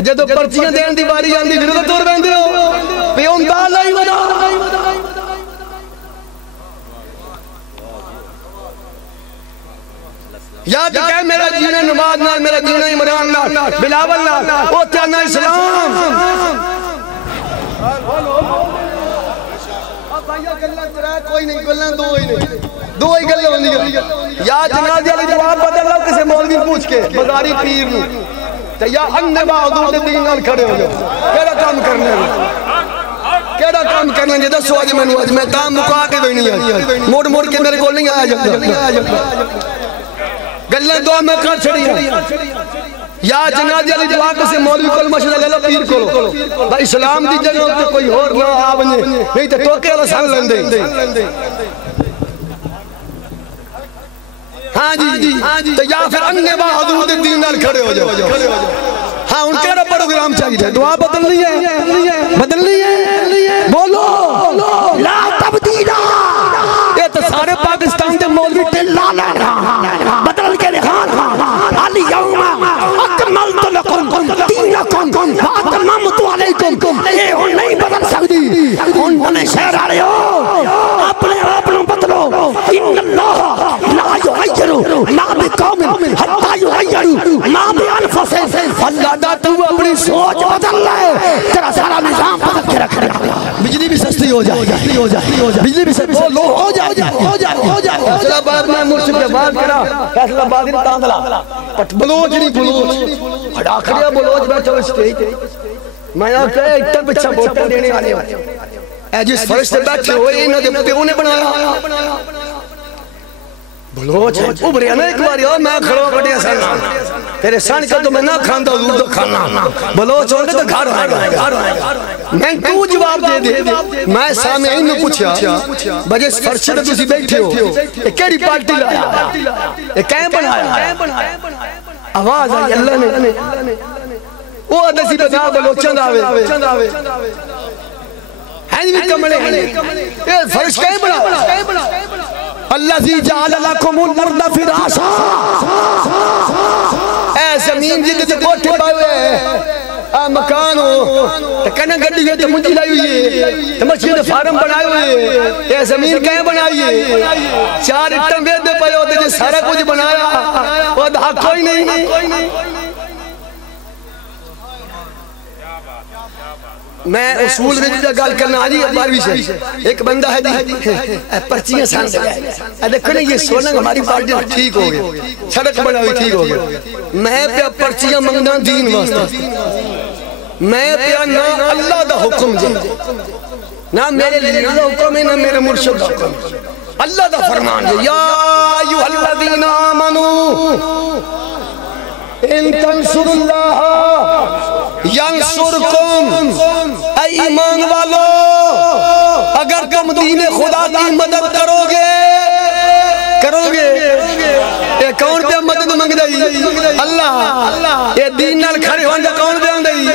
جدو پرچیاں دین دی باری آن دی پھر تو توڑ بیندے ہو پیو انداز آئی ودا یاد کہ میرا جینا نماز نال میرا جینا عمران نال بلاول نال او تیانا اسلام کوئی نہیں گلنا دو ہی گلنا ہوندی یا جنازے علی جواب بدل لو کسے مولوی پوچھ کے بازاری پیر نو یا انبا حدود دین نال کھڑے ہو جاؤ کیڑا کام کرنے ہو کیڑا کام کرنے جے دسو آج میں کام مکا کے بھی نہیں آیا موڑ موڑ کے میرے کو نہیں آیا جاتا گلیں دعا میں کر چھڑی ہیں یا جنازے علی جواب کسے مولوی کل مشورہ لے لو پیر کو با اسلام دی جگہ تے کوئی اور نہ آونے نہیں تے ٹوکے والا سن لیندے ہاں جی تو یا پھر انبا حدود دین نال کھڑے ہو جاؤ ہاں ان کیڑا پروگرام چاہیے دعا بدل لی ہے بولو لا تبدیلا یہ تو سارے پاکستان دے مولوی تے لا بدل کے لحاظ اليوم اکملت لکم دینکم واتممت علیکم یہ ہن نہیں بدل سکتی ہن شہر آ رہے ہو اپنے آپ نو بدلو ان اللہ لا یغیر ما بقوم حتی یغیروا ما بانفسہم اللہ دا تو اپنی سوچ بدل لے تیرا سارا نظام بدل کے رکھ رہا بجلی بھی سستی ہو جائے بجلی بھی سستی ہو جائے فیصلہ آباد میں مرشد کے بعد کرا فیصلہ آباد ہی تاندلا بلوچ نہیں بلوچ ہڑا کھڑیا بلوچ بیٹھا ہوئے اسٹیج میں نے کہا اتنا بچہ ووٹر دینے والے اے جس فرش سے بیٹھے ہوئے انہوں نے پیوں نے بنایا بلوچ ہے ابھریا نا ایک بار یار میں کھڑا کٹیا سن تیرے سن کا تو میں نہ کھاندہ حضور تو کھانا بلوچ ہونے تو گھر آئے گا میں تو جواب دے دے میں سامعین میں پوچھا بجے فرش سے تسی بیٹھے ہو یہ کیڑی پارٹی لایا یہ کہیں بنایا آواز آئی اللہ نے وہ ادھسی بتا بلوچن داوے ہیں بھی کمڑے ہیں یہ فرش کہیں بنا الذی جعل لکم الارض فراشا اے زمین جدے تے کوٹھے پاوے اے مکان ہو تے کنا گڈی ہوئے تے منجی لائی ہوئی ہے تے مسجد فارم بنائے ہوئے اے زمین کہیں بنائی ہے چار اٹم وید دے پائے ہوتے جو سارا کچھ بنایا وہ حق کوئی نہیں میں اصول میں جا گال کرنا آجی بارہویں سے ایک بندہ ہے جی پرچیاں سان سے گئے دیکھو نا یہ سولنگ ہماری پارٹی ٹھیک ہو گئے سڑک بنا ہوئی ٹھیک ہو گئے میں پہ پرچیاں منگنا دین واسطہ میں پہ نہ اللہ دا حکم جائے نہ میرے لیے اللہ حکم ہے نہ میرے مرشد دا حکم اللہ دا فرمان ہے یا ایوہ الذین آمنوا ان تنصر اللہ ینصرکم اے ایمان والو اگر تم دین خدا کی مدد کرو گے یہ کون پہ مدد منگ دائی اللہ یہ دین نال کھڑے ہوں جا کون پہ آن دائی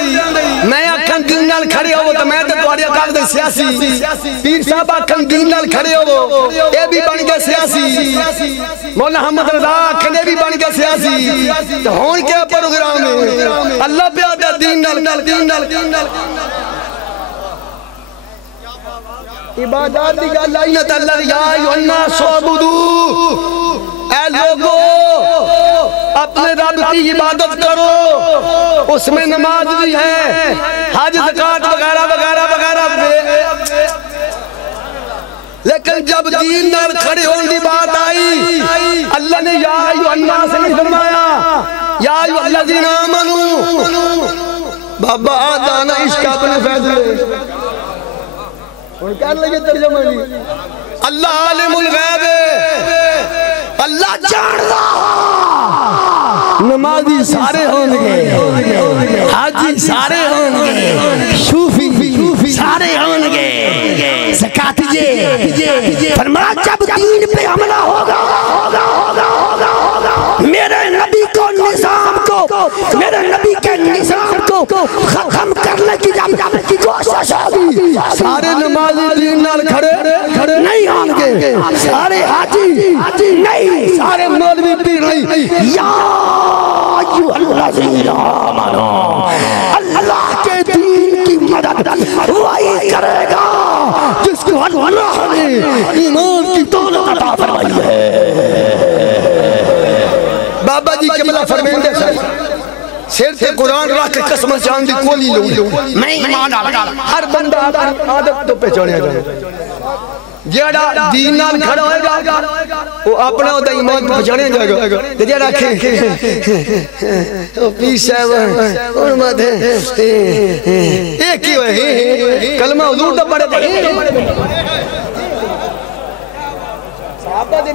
میں آکھن دین نال کھڑے ہو تو میں تو توڑی اکاق دے سیاسی پیر صاحب آکھن دین نال کھڑے ہو یہ بھی بن گیا سیاسی مولا حمد رضا آکھن یہ بھی بن گیا سیاسی تو ہون کیا پروگرام ہے اللہ پہ آدھا دین نال عبادات دی گل آئی نہ اللہ یا ایوہ الناس عبدو اے لوگو اپنے رب کی عبادت کرو اس میں نماز بھی ہے حج زکاة وغیرہ وغیرہ وغیرہ لیکن جب دین نال کھڑے ہون دی بات آئی اللہ نے یا ایوہ الناس نہیں فرمایا یا ایوہ الذین آمنوا ابا دانا عشق اپنے فیصلے اور کہنے لگے ترجمہ جی اللہ عالم الغیب اللہ جان رہا نمازی سارے ہوں گے حاجی سارے ہوں گے صوفی سارے ہوں گے زکاتیے فرمایا جب دین پہ حملہ ہوگا میرے نبی کو نظام کو میرے نبی کے نظام کو ختم کرنے کی جب کوشش ہوگی سارے نمازی دین نال کھڑے نہیں ہوں گے سارے حاجی نہیں سارے مولوی پیر نہیں یا ایھا الذین آمنوا اللہ کے دین کی مدد وہی کرے گا جس کو اللہ نے ایمان کی دولت عطا فرمائی ہے بابا جی قبلہ فرمائیں دے سیر سے قرآن راہ کے قسم جان دی کولی لوں میں ایمان آتا ہر بندہ عادت تو پہچانے جائے جیڑا دین نال کھڑا ہوئے گا وہ اپنا ہوتا ایمان پہچانے جائے گا جیڑا وہ پیس ہے حرمت ہے ایک ہی ہوئے کلمہ حضور تو پڑھے تھے صحابہ دے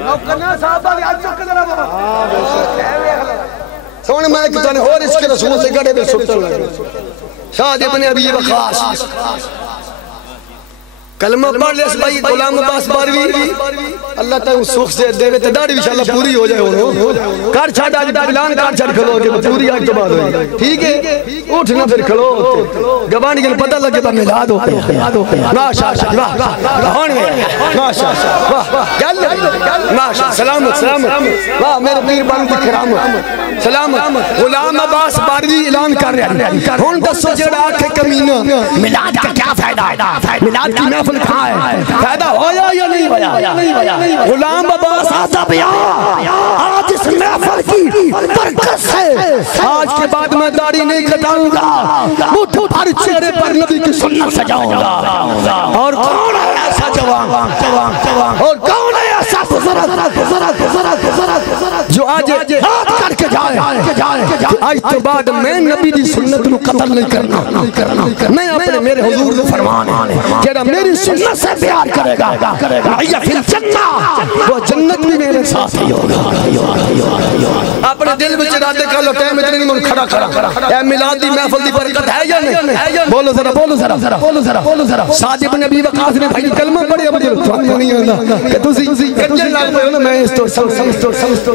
نوکرنا صحابہ بھی آج چکے ذرا بابا سونے میں ایک تانے اور اس کے رسول سے گڑے میں سبتر لگے شاہد ابن ابی وقاص کلمہ پڑھ لے اس بھائی غلام عباس باروی اللہ تعالیٰ سوخ سے دیوے تداری انشاءاللہ پوری ہو جائے کار چھاڑ آج بلان کار چھاڑ کھلو کہ پوری آج تو بات ہوئی ٹھیک ہے اٹھنا پھر کھلو گبانی کے پتہ لگے تو ملاد ہوتے ہیں ماشاء اللہ ہون میں ماشاء اللہ ماشاء سلامت واہ میرے پیر بان کی کرامت سلامت غلام عباس باروی اعلان کر رہے ہیں ہون دسو جڑا آکھے کمینہ ملاد کا کیا فائدہ ہے ملاد کی محفل کھا ہے فائدہ ہویا یا نہیں ہویا غلام عباس آتا بیا آج اس محفل کی برکت سے آج کے بعد میں داڑھی نہیں کٹاؤں گا مٹھ بھر چہرے پر نبی کی سنت سجاؤں گا اور کون ہے ایسا جوان اور کون ہے ایسا بزرگ جو آج ہاتھ کر کے جائے آج تو بعد میں نبی دی سنت نو قتل نہیں کرنا میں اپنے میرے حضور کو فرمانے جیڑا میری سنت سے پیار کرے گا معیہ فی الجنہ وہ جنت بھی میرے ساتھ ہی ہوگا اپنے دل میں چرادے کا لو ٹائم اتنے نہیں من کھڑا اے میلاد دی محفل دی برکت ہے یا نہیں بولو ذرا سعد ابن ابی وقاص نے بھائی کلمہ پڑھیا مجھے سمجھ نہیں آتا کہ تسی کچھ لاگ پہ ہو نا میں اس طور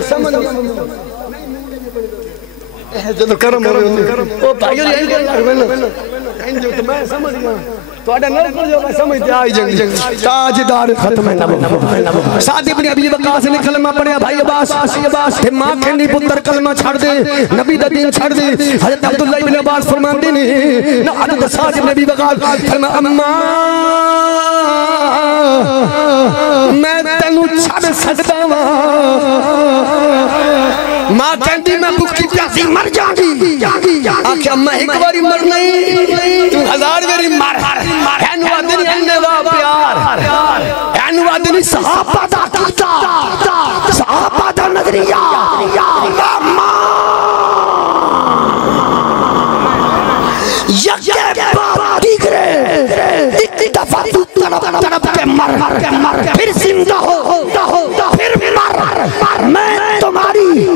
سمجھ جدو کرم ہو رہے وہ بھائیو نہیں کر لاگ پہ میں سمجھ گیا تو آڈا نہ رکھو جو میں سمجھتے آئی جنگ تاجدار ختم نبو سعد ابن ابی وقاص نے کلمہ پڑھیا بھائی عباس کہ ماں کھنڈی پتر کلمہ چھڑ دے نبی دا دین چھڑ دے حضرت عبداللہ ابن عباس فرمان دینے نہ حضرت سعد ابن ابی وقاص فرما اماں میں تینو چھڑ سکتا ماں کہندی میں بھوکی پیاسی مر جاندی آکھیا میں ایک باری مر نہیں تو ہزار باری مر اینو آدنی انیوا پیار اینو آدنی صحابہ دا کیتا صحابہ دا نظریہ ماں یکے بات دیگرے ایک دفعہ تو تڑپ کے مر پھر زندہ ہو پھر مر میں تمہاری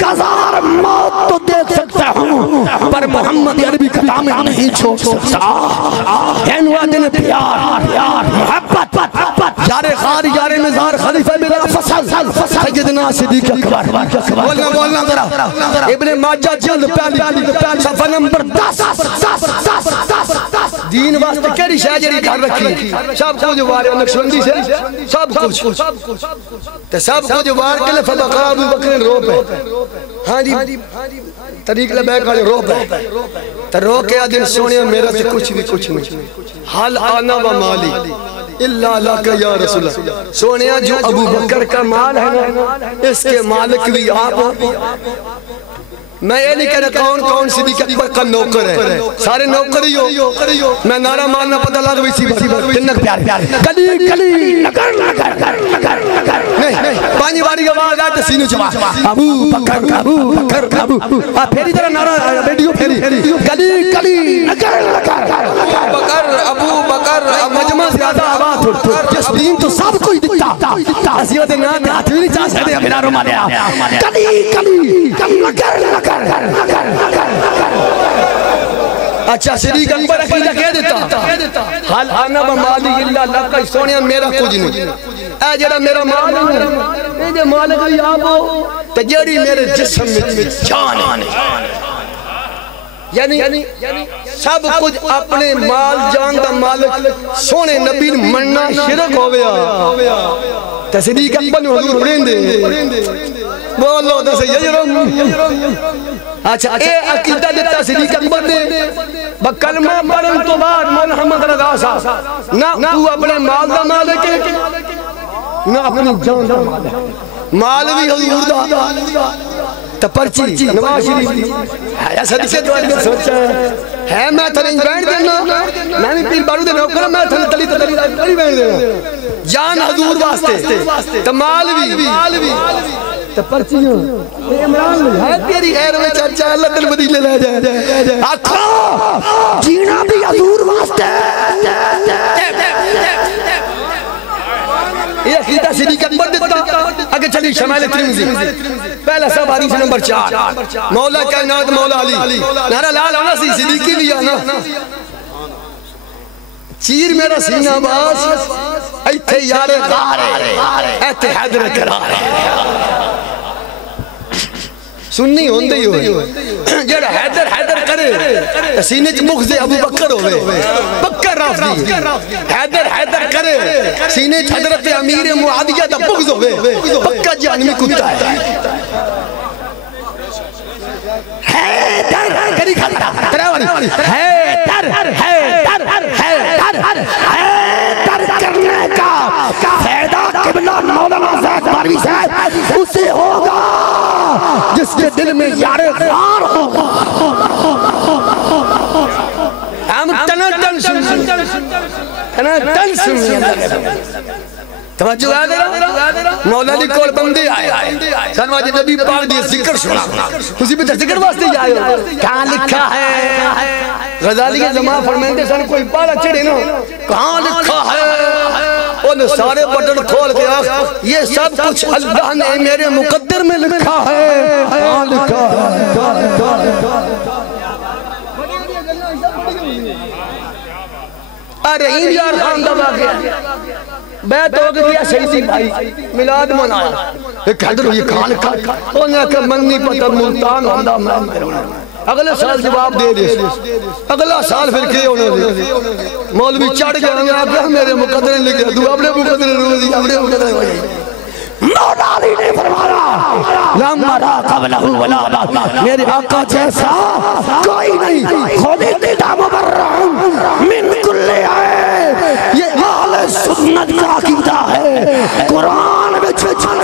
1000 موت تو دیکھ سکتا ہوں پر محمد عربی کلام میں نہیں چھوڑ سکتا اینوا دن پیار محبت یار خار یار مزار خلیفہ بلا فصل سیدنا صدیق اکبر بولنا ذرا ابن ماجہ جلد پہلی صفحہ نمبر 10 دین واسطے کیڑی شاجری گھر رکھی سب کچھ وارے نقشبندی سے سب کچھ تے سب کچھ وار کے لئے فبقا ابو بکر رو پہ ہاں جی طریق لبیک والے رو پہ تے رو کے آدھن سونے میرا سے کچھ نہیں حال آنا و مالی اللہ لکا یا رسول اللہ سونے جو ابو بکر کا مال ہے اس کے مالک بھی آپ میں یہ نہیں کہہ رہا کون کون صدیق اکبر کا نوکر ہے، سارے نوکر ہی ہو، میں نعرہ مارنا پتہ لگ بھی سی کنک پیارے گلی گلی نگر نگر نگر نگر نہیں پانی باری کا آواز آئے تو سینو چوا ابو بکر ابو بکر ابو پھیری طرح نعرہ بیڈیو پھیری گلی گلی نگر نگر بکر ابو بکر مجمع زیادہ آواز جس دین تو سب کوئی دکھتا اسیوہ دے نام دے ہاتھ بھی نہیں چاہ سکتے اپنا رو مانیا گلی گلی نگر نگر اچھا صدیق اکبر عقیدہ کہہ دیتا حال آنا بمالی اللہ اللہ کا سونیا میرا کچھ نہیں اے جڑا میرا مالک ہے اے جے مالک ہے آپ ہو تجری میرے جسم میں جان ہے یعنی سب کچھ اپنے مال جان دا مالک سونے نبی مننا شرک ہو گیا تے صدیق اکبر نے حضور رین دے بولو دے سے یجرم اچھا اے عقیدہ دیتا صدیق اکبر نے بکلمہ پڑھن تو بعد محمد رضا صاحب نہ تو اپنے مال دا مالک ہے نہ اپنی جان دا مالک مال بھی حضور دا تا پرچی نواز شریف ہے صدیقے دواری میں سوچا ہے میں تھنے بیٹھ دینا میں بھی پیر بارو دے نوکر میں تھنے تلی تلی بیٹھ دینا جان حضور واسطے تا مال بھی تا پرچی عمران ہے تیری غیر میں چرچا اللہ دل بدیلے لے جائے آکھا جینا بھی حضور واسطے یہ عقیدہ صدیق اکبر دیتا اگر چلی شمال ترمذی پہلا سب حدیث نمبر 4 مولا کائنات مولا علی نعرہ لال ہونا سی صدیقی بھی آنا چیر میرا سینہ باس ایتھے یار غار ایتھے حیدر کرار سننی ہوندے ہی ہوئے جڑا حیدر کرے سینے چ بغض ابو بکر ہوئے بکر رافضی حیدر کرے سینے چ حضرت امیر معاویہ دا بغض ہوئے بکر جہنمی کتا ہے حیدر کری کھاتا تراوانی حیدر کرنے کا فیدہ قبلہ مولانا زید باروی صاحب اسے ہوگا جس کے دل میں یار غار ہوگا ہم تنتن سن توجہ آدھرا مولا علی کول بندے آئے سنواجہ نبی پاک دیئے ذکر سنا اسی پہ ذکر واسطے جائے کہاں لکھا ہے غزالی کے زمان فرمائندے سن کوئی پالا چڑے نا کہاں لکھا ہے انہیں سارے بٹن کھول کے آخ یہ سب کچھ اللہ نے میرے مقدر میں لکھا ہے کہاں لکھا ہے رحیم یار خان دبا گیا بیت ہو گیا شہیدی بھائی میلاد منایا ایک حضر یہ کہاں لکھا انہیں کہ منی پتر ملتان ہوندہ میں اگلے سال جواب دے دے اگلا سال پھر کہے انہوں نے مولوی چڑھ گیا انہیں آگیا میرے مقدر لکھے دو اپنے مقدر روزی اپنے مقدر ہوئی مولا علی نے فرمایا لما را قبلہ ولا بعد میرے آقا جیسا کوئی نہیں خودی دا مبرہم من کل آئے یہ اہل سنت کا عقیدہ ہے قرآن میں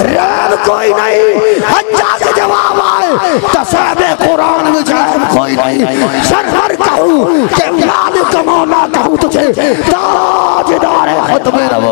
ریب کوئی نہیں حجہ کے جواب آئے تصیب قرآن میں ریب کوئی نہیں سرور کہوں کہ مالک مولا کہوں تجھے تاجدار ختم رب